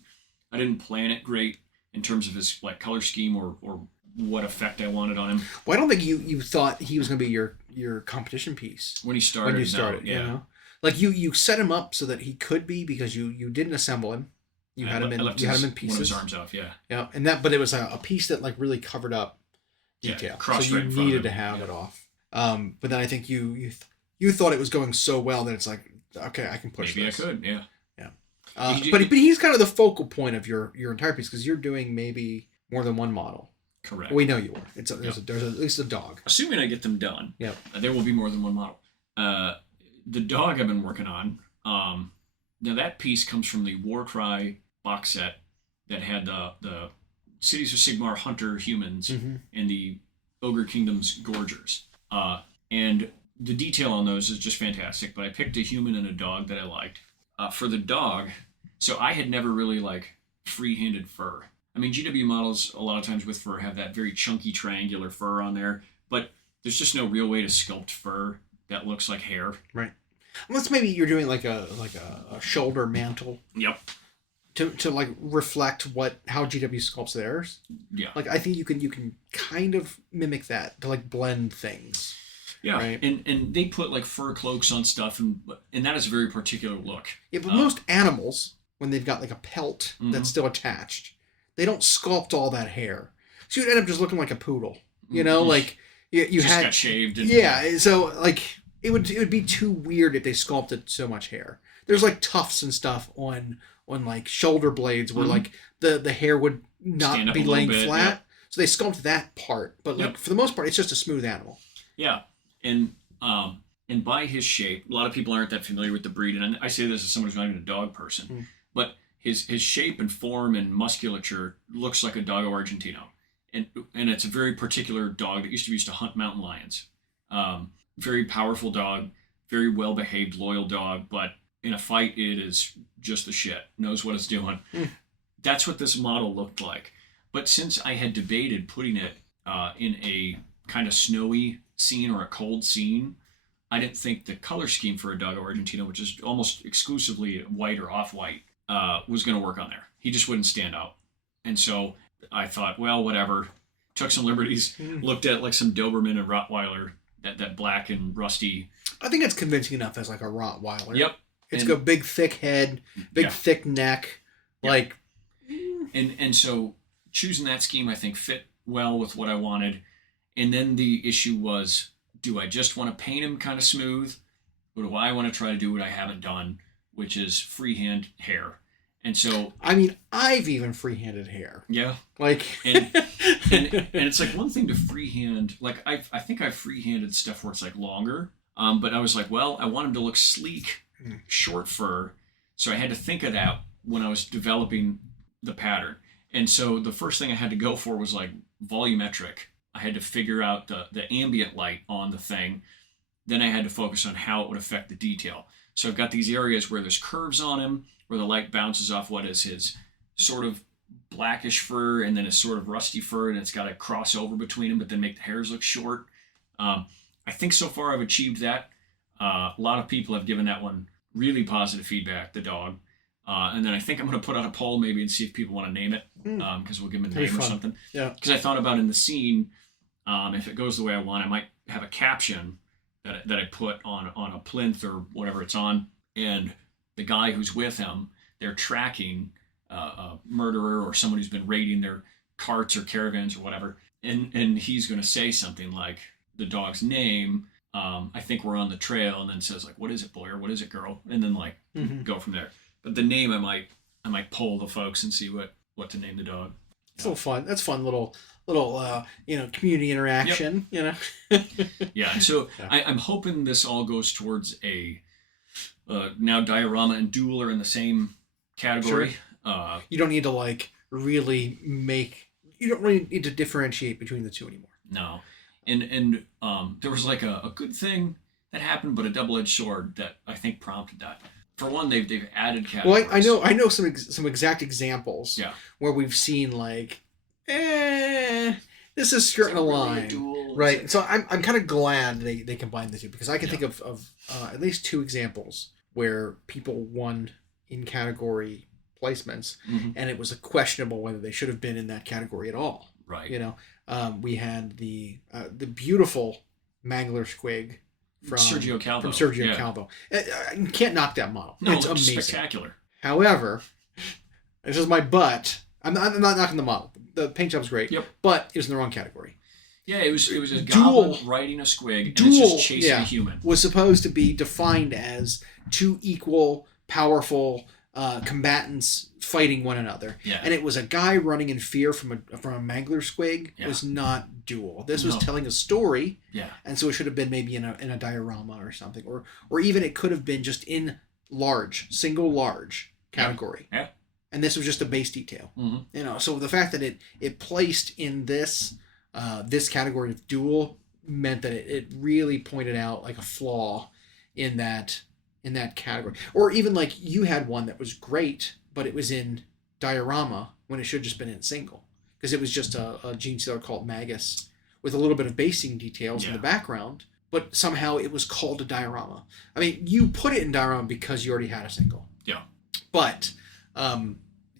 plan it great in terms of his color scheme or what effect I wanted on him. Well, I don't think you thought he was going to be your competition piece when he started. You set him up so that he could be because you didn't assemble him. You had him in pieces. One of his arms off, yeah. Yeah, but it was a piece that really covered up detail. So you needed to have it off. But then I think you thought it was going so well that it's okay, I can push Maybe this. I could, yeah. But he's kind of the focal point of your entire piece because you're doing maybe more than one model. Correct. We know you are. There's at least a dog. Assuming I get them done. Yep. There will be more than one model. The dog I've been working on. Now that piece comes from the Warcry box set that had the Cities of Sigmar Hunter humans and the Ogre Kingdom's Gorgers. And the detail on those is just fantastic. But I picked a human and a dog that I liked. For the dog, so I had never really free-handed fur. I mean, GW models a lot of times with fur have that very chunky triangular fur on there, but there's just no real way to sculpt fur that looks like hair. Right. Unless maybe you're doing a shoulder mantle. Yep. To reflect how GW sculpts theirs. Yeah. I think you can kind of mimic that to blend things. Yeah. Right? And they put fur cloaks on stuff and that is a very particular look. Yeah, but most animals, when they've got a pelt that's still attached, they don't sculpt all that hair. So you'd end up just looking like a poodle. You just got shaved. So it would be too weird if they sculpted so much hair. There's tufts and stuff on shoulder blades where the hair would not be laying flat. Yep. So they sculpt that part, but for the most part, it's just a smooth animal. Yeah, and by his shape, a lot of people aren't that familiar with the breed, and I say this as someone who's not even a dog person, but his shape and form and musculature looks like a Dogo Argentino, and it's a very particular dog that used to hunt mountain lions. Very powerful dog, very well behaved, loyal dog, but in a fight it is just the shit. Knows what it's doing. That's what this model looked like. But since I had debated putting it in a kind of snowy scene or a cold scene, I didn't think the color scheme for a Dogo Argentino, which is almost exclusively white or off-white, was going to work on there. He just wouldn't stand out. And so I thought, well, whatever. Took some liberties, looked at some Doberman and Rottweiler, that black and rusty. I think it's convincing enough as a Rottweiler. Yep. It's got a big, thick head, thick neck. Yep. And so choosing that scheme, I think, fit well with what I wanted. And then the issue was, do I just want to paint him kind of smooth? Or do I want to try to do what I haven't done, which is freehand hair? And so... I mean, I've even freehanded hair. Yeah. And it's one thing to freehand... I think I've freehanded stuff where it's longer. But I was well, I want him to look sleek, short fur. So I had to think of that when I was developing the pattern. And so the first thing I had to go for was volumetric. I had to figure out the ambient light on the thing. Then I had to focus on how it would affect the detail. So I've got these areas where there's curves on him, where the light bounces off what is his sort of blackish fur and then his sort of rusty fur, and it's got to cross over between them, but then make the hairs look short. I think so far I've achieved that. A lot of people have given that one really positive feedback, the dog. And then I think I'm going to put out a poll maybe and see if people want to name it, because we'll give them a name or something. Yeah. Because I thought about in the scene, if it goes the way I want, I might have a caption that I put on a plinth or whatever it's on, and the guy who's with him, they're tracking a murderer or someone who's been raiding their carts or caravans or whatever, and he's going to say something like the dog's name. I think we're on the trail, and then says like, "What is it, boy?" or "What is it, girl?" and then like go from there. But the name, I might poll the folks and see what to name the dog. It's a little fun. That's fun little community interaction. Yep. Yeah. So yeah. I'm hoping this all goes towards a now diorama and duel are in the same category. Sure. You don't need to really need to differentiate between the two anymore. No. And there was a good thing that happened, but a double-edged sword that I think prompted that. For one, they've added categories. Well, I know some exact examples. Yeah. Where we've seen this is skirting a line, right? So I'm kind of glad they combined the two, because I can think of at least two examples where people won in category placements, and it was questionable whether they should have been in that category at all. Right. We had the beautiful Mangler Squig from Sergio Calvo. Calvo. You can't knock that model. No, it's amazing. Spectacular. However, this is my butt. I'm not knocking the model. The paint job's great. Yep. But it was in the wrong category. Yeah, it was a goblin riding a squig, and it's just chasing a human. Was supposed to be defined as two equal, powerful combatants fighting one another. Yeah. And it was a guy running in fear from a Mangler Squig. Yeah. Was not duel. This was telling a story. Yeah. And so it should have been maybe in a diorama or something, or even it could have been just in single large category. Yeah. And this was just a base detail. Mm-hmm. So the fact that it placed in this category of duel meant that it really pointed out a flaw in that category. Or even you had one that was great, but it was in diorama when it should have just been in single, because it was just a gene stealer called Magus with a little bit of basing details in the background, but somehow it was called a diorama. I mean, you put it in diorama because you already had a single. Yeah. But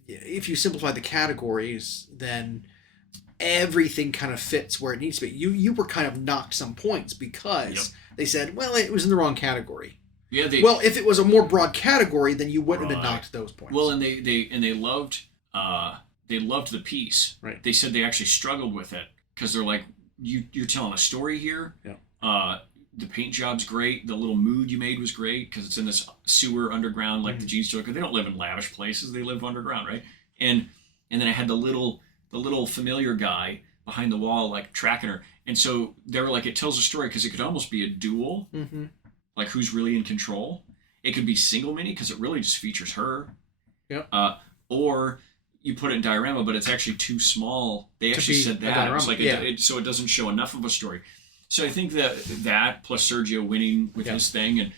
if you simplify the categories, then everything kind of fits where it needs to be. You were kind of knocked some points because they said, well, it was in the wrong category. Yeah. If it was a more broad category, then you wouldn't have been knocked those points. Well, and they loved the piece. Right. They said they actually struggled with it because they're like, you're telling a story here. Yeah. The paint job's great. The little mood you made was great because it's in this sewer underground, like the Gene Stealer. They don't live in lavish places; they live underground, right? And then I had the little familiar guy behind the wall, tracking her. And so they were like, it tells a story because it could almost be a duel, like who's really in control. It could be single mini because it really just features her. Yeah. Or you put it in diorama, but it's actually too small. They actually said that. It's so it doesn't show enough of a story. So I think that plus Sergio winning with his thing and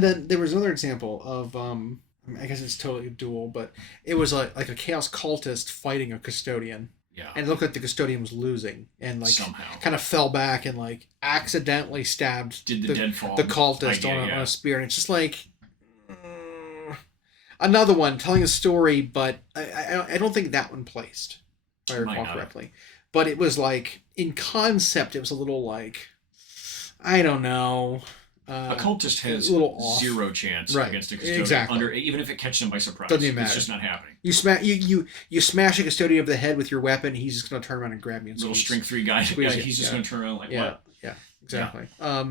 then there was another example of I guess it's totally a duel, but it was like a chaos cultist fighting a custodian. Yeah. And it looked like the custodian was losing and somehow kind of fell back and accidentally stabbed the deadfall the cultist on a spear, and it's just another one telling a story, but I don't think that one placed, if I recall correctly. But it was in concept, it was a little I don't know. A cultist has zero chance against a custodian. Exactly. Even if it catches him by surprise. Doesn't even matter. It's just not happening. You smash a custodian over the head with your weapon, he's just going to turn around and grab you and little strength 3 guy. He's just going to turn around what? Yeah, exactly. Yeah.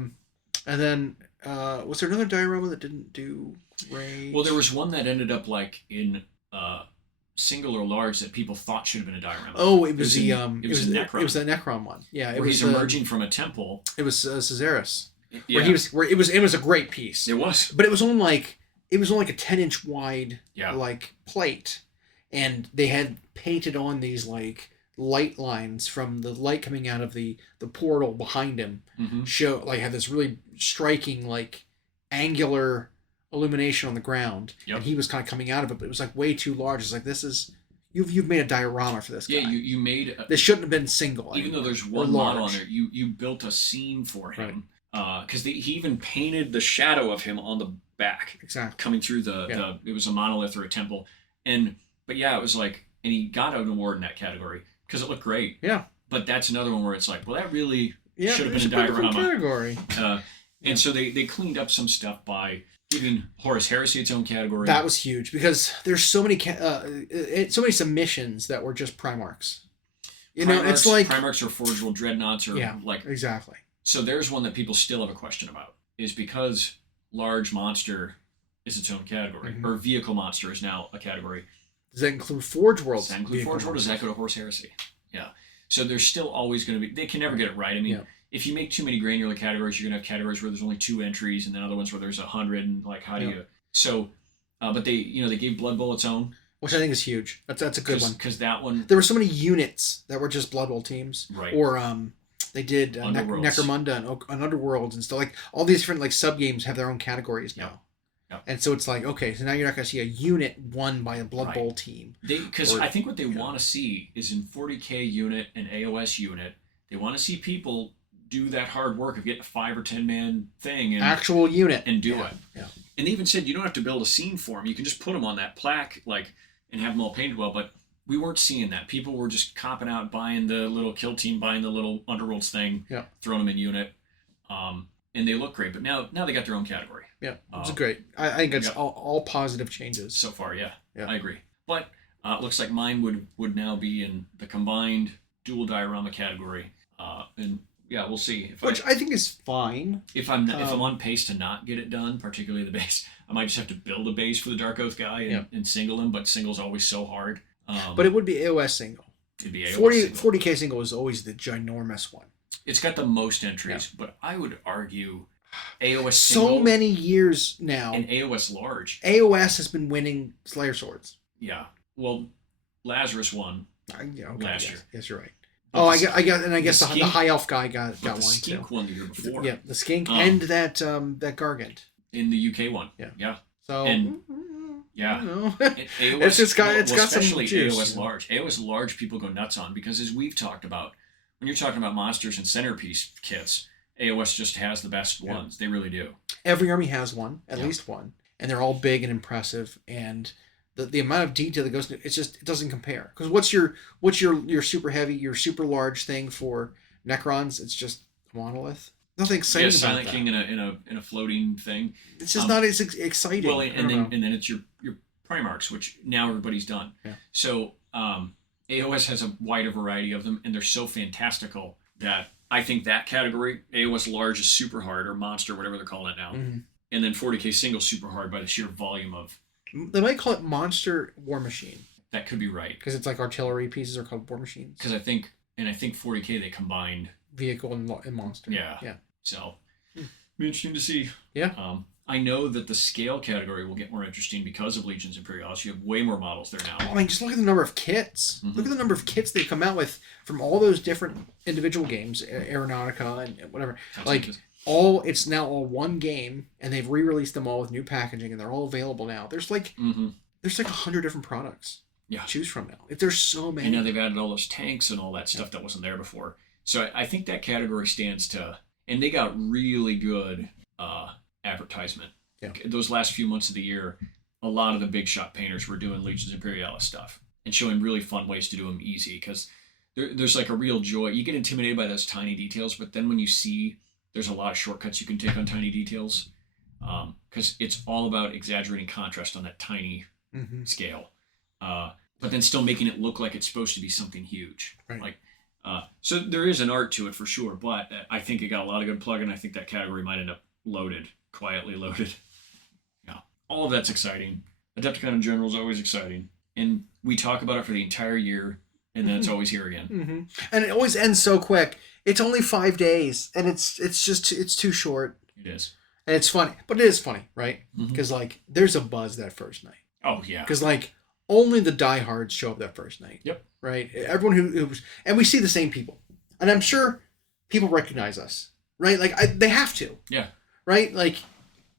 And then was there another diorama that didn't do great? Well, there was one that ended up in single or large that people thought should have been a diorama. Oh, it was the Necron. It was the Necron one. Yeah, where he's emerging from a temple. It was Caesaris. Yeah. Where it was a great piece. It was. But it was only a 10-inch wide plate, and they had painted on these light lines from the light coming out of the portal behind him. Mm-hmm. Had this really striking angular illumination on the ground, and he was kind of coming out of it, but it was way too large. It's this is you've made a diorama for this guy. Yeah, you made this shouldn't have been single. Even though there's one model on there, you built a scene for him because he even painted the shadow of him on the back, Exactly. coming through it was a monolith or a temple, but yeah, it was like, and he got an award in that category because it looked great. Yeah. But that's another one where it's like, well, that really Yeah, should have been a different diorama. category. And so they cleaned up some stuff by giving Horus Heresy its own category. That was huge because there's so many so many submissions that were just Primarchs. It's like Primarchs or Forge World Dreadnoughts or exactly. So there's one that people still have a question about, is because large monster is its own category, or vehicle monster is now a category. Does that include Forge World? Does that include Forge World? Does that go to Horus Heresy? Yeah. So there's still always going to be, they can never get it right. I mean, if you make too many granular categories, you're going to have categories where there's only 2 entries and then other ones where there's 100, and like, how do you, so, but they gave Blood Bowl its own. Which I think is huge. That's a good one. Because that one... There were so many units that were just Blood Bowl teams. Right. Or they did Necromunda and Underworlds and stuff. Like, all these different like sub-games have their own categories now. Yep. And so it's like, okay, so now you're not going to see a unit won by a Blood Bowl team. Because I think what they want to see is in 40k unit and AOS unit, they want to see people do that hard work of getting a 5 or 10 man thing and actual unit and do it. Yeah. And they even said you don't have to build a scene for them. You can just put them on that plaque, like, and have them all painted well. But we weren't seeing that. People were just copping out, buying the little kill team, buying the little Underworlds thing, throwing them in unit, and they look great. But now they got their own category. Yeah, it's great. I think it's all positive changes so far. Yeah, I agree. But it looks like mine would now be in the combined dual diorama category, and yeah, we'll see. I think is fine. If I'm on pace to not get it done, particularly the base, I might just have to build a base for the Dark Oath guy and single him. But single's always so hard. But it would be AOS single. It'd be AOS 40k single is always the ginormous one. It's got the most entries, but I would argue AOS single, so many years now, and AOS large. AOS has been winning Slayer Swords. Yeah. Well, Lazarus won last year. Yes, you're right. But I guess the High Elf guy got one too. The Skink won the year before. Yeah, the Skink and that Gargant in the UK one. Yeah. So AOS, it's got especially some juice. AOS large. AOS large people go nuts on because, as we've talked about, when you're talking about monsters and centerpiece kits, AOS just has the best ones. They really do. Every army has one, at least one, and they're all big and impressive. And the amount of detail that goes into it doesn't compare. Because what's your super heavy, your super large thing for Necrons? It's just a monolith. Nothing exciting about Silent that. King in a floating thing. It's just not as exciting. Well, and then it's your Primarchs, which now everybody's done. Yeah. So AOS has a wider variety of them, and they're so fantastical that I think that category, AOS large, is super hard, or monster, whatever they're calling it now. Mm-hmm. And then 40k single super hard by the sheer volume of. They might call it Monster War Machine. That could be right. Because it's like artillery pieces are called war machines. Because I think 40k they combined vehicle and monster. Yeah. So, be interesting to see. Yeah. I know that the scale category will get more interesting because of Legions Imperialis. You have way more models there now. I mean, just look at the number of kits. Mm-hmm. Look at the number of kits they've come out with from all those different individual games, Aeronautica and whatever. It's now all one game, and they've re-released them all with new packaging, and they're all available now. There's like 100 different products to choose from now. There's so many. And now they've added all those tanks and all that stuff that wasn't there before. So I think that category stands to, and they got really good advertisement. Yeah. Those last few months of the year, a lot of the big shot painters were doing Legions Imperialis stuff and showing really fun ways to do them easy, because there's like a real joy. You get intimidated by those tiny details, but then when you see there's a lot of shortcuts you can take on tiny details, because it's all about exaggerating contrast on that tiny scale, but then still making it look like it's supposed to be something huge. Right. So there is an art to it for sure, but I think it got a lot of good plug-in. I think that category might end up quietly loaded. Yeah, all of that's exciting. Adepticon in general is always exciting, and we talk about it for the entire year, and then it's always here again. Mm-hmm. And it always ends so quick. It's only 5 days, and it's too short. It is, and it's funny, but it is funny, right? Because there's a buzz that first night. Oh yeah, because only the diehards show up that first night. Yep. Right. Everyone who's, and we see the same people, and I'm sure people recognize us, right? They have to. Yeah. Right?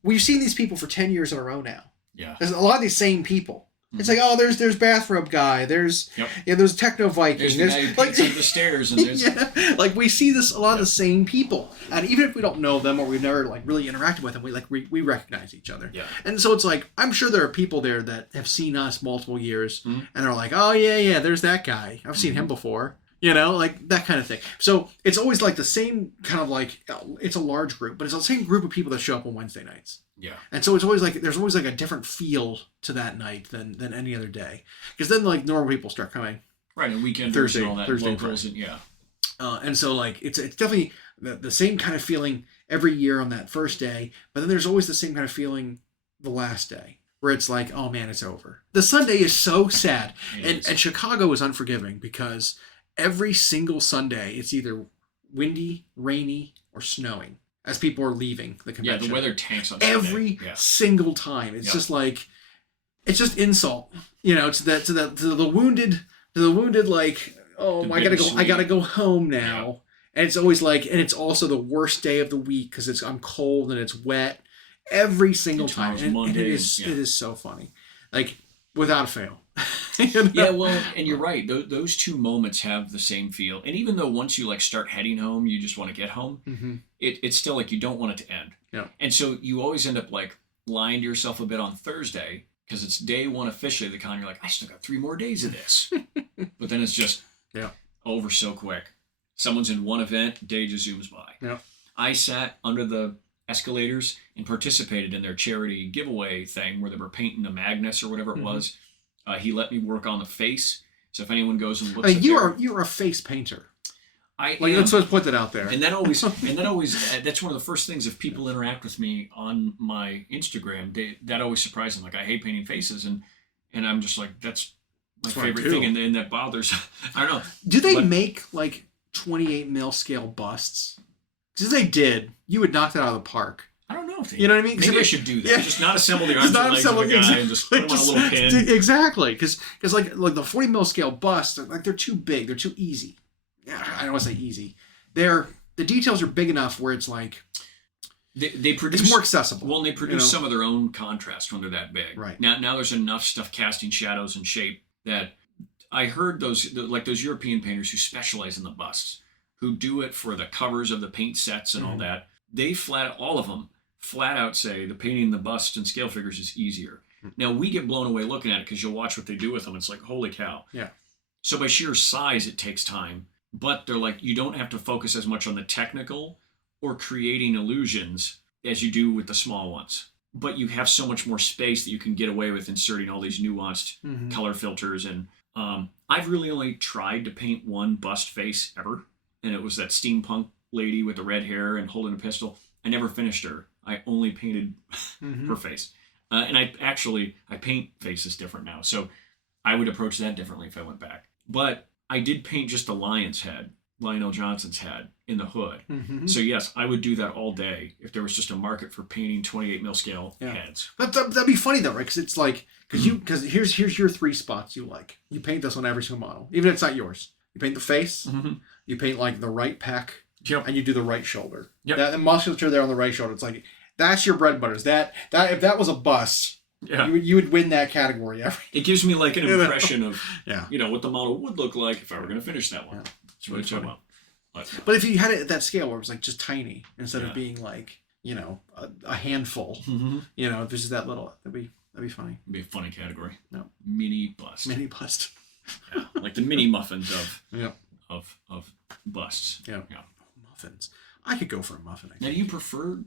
We've seen these people for 10 years in a row now. Yeah. There's a lot of these same people. It's like, oh, there's bathrobe guy. There's there's techno Viking. There's the guy who paints under the stairs, and there's like we see this a lot of the same people, and even if we don't know them or we've never like really interacted with them, we recognize each other. Yeah. And so it's like I'm sure there are people there that have seen us multiple years, and are like, oh yeah, there's that guy. I've seen him before. Like that kind of thing. So it's always like the same kind of like it's a large group, but it's the same group of people that show up on Wednesday nights. Yeah. And so it's always like there's always like a different feel to that night than any other day, because then like normal people start coming. Right, and weekenders Thursday, and all that. Thursday, Locals and and so like it's definitely the same kind of feeling every year on that first day, but then there's always the same kind of feeling the last day, where it's like, oh man, it's over. The Sunday is so sad, and Chicago is unforgiving because every single Sunday it's either windy, rainy, or snowing as people are leaving the convention. Yeah, the weather tanks on every single time. It's just like, it's just insult, to the wounded, like, oh, I gotta go home now. And it's always like, and it's also the worst day of the week because I'm cold and it's wet every single time. And it is so funny, like without a fail. Yeah, well, and you're right. Those two moments have the same feel. And even though once you like start heading home, you just want to get home, it's still like you don't want it to end. Yeah. And so you always end up like lying to yourself a bit on Thursday because it's day one officially of the con. You're like, I still got 3 more days of this. But then it's just over so quick. Someone's in one event, day just zooms by. Yeah. I sat under the escalators and participated in their charity giveaway thing where they were painting the Magnus or whatever it was. He let me work on the face. So if anyone goes and looks, you're a face painter. Let's put that out there. And that always that's one of the first things. If people interact with me on my Instagram, that always surprises them. Like, I hate painting faces, and I'm just like, that's my favorite thing, and that bothers. I don't know. Do they make like 28 mil scale busts? Because if they did, you would knock that out of the park. I don't know if they. You know what I mean? Maybe I should do that. Yeah. Just not assemble the arms and legs of a guy and just put them on a little pin. Exactly, because like the 40 mil scale busts, they're too big. They're too easy. Yeah, I don't want to say easy. The details are big enough where it's like they produce, it's more accessible. Well, and they produce some of their own contrast when they're that big. Right. Now there's enough stuff casting shadows and shape that I heard those European painters who specialize in the busts, who do it for the covers of the paint sets and all that. They all of them flat out say the painting the busts and scale figures is easier. Now we get blown away looking at it because you'll watch what they do with them. It's like, holy cow. Yeah. So by sheer size, it takes time, but they're like, you don't have to focus as much on the technical or creating illusions as you do with the small ones. But you have so much more space that you can get away with inserting all these nuanced color filters. And I've really only tried to paint one bust face ever. And it was that steampunk lady with the red hair and holding a pistol. I never finished her. I only painted her face. And I paint faces different now. So I would approach that differently if I went back. But I did paint just the lion's head, Lionel Johnson's head, in the hood. So yes, I would do that all day if there was just a market for painting 28 mil scale heads. But that'd be funny though, right? Because it's like, because here's your 3 spots you like. You paint this on every single model, even if it's not yours. You paint the face, you paint like the right pec, and you do the right shoulder. That musculature there on the right shoulder, it's like, that's your bread and butters. That if that was a bust, you would win that category. It gives me like an impression of what the model would look like if I were going to finish that one. It's really fun. But if you had it at that scale where it was like just tiny instead of being like a handful, if it's just that little, that'd be funny. It'd be a funny category. No. Mini bust. Yeah, like the mini muffins of busts. Yeah. Muffins. I could go for a muffin. Now, do you prefer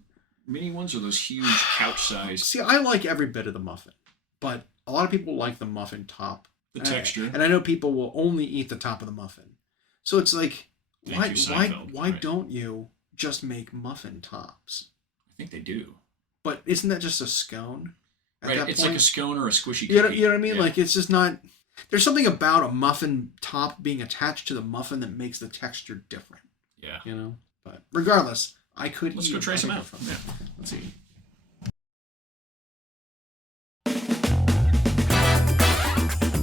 mini ones or those huge couch size? See, I like every bit of the muffin, but a lot of people like the muffin top. The texture. And I know people will only eat the top of the muffin. So it's like, why don't you just make muffin tops? I think they do. But isn't that just a scone? Right, it's like a scone or a squishy cookie. You know what I mean? Yeah. Like, it's just not... There's something about a muffin top being attached to the muffin that makes the texture different. Yeah. But regardless, Let's go try some out. Yeah. Let's see.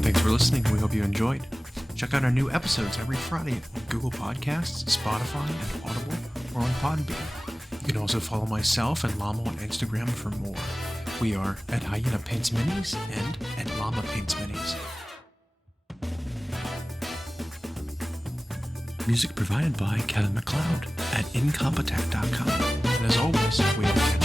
Thanks for listening. We hope you enjoyed. Check out our new episodes every Friday on Google Podcasts, Spotify, and Audible, or on Podbean. You can also follow myself and Llama on Instagram for more. We are at Hyena Paints Minis and at Llama Paints Minis. Music provided by Kevin MacLeod at Incompetech.com. And as always, we have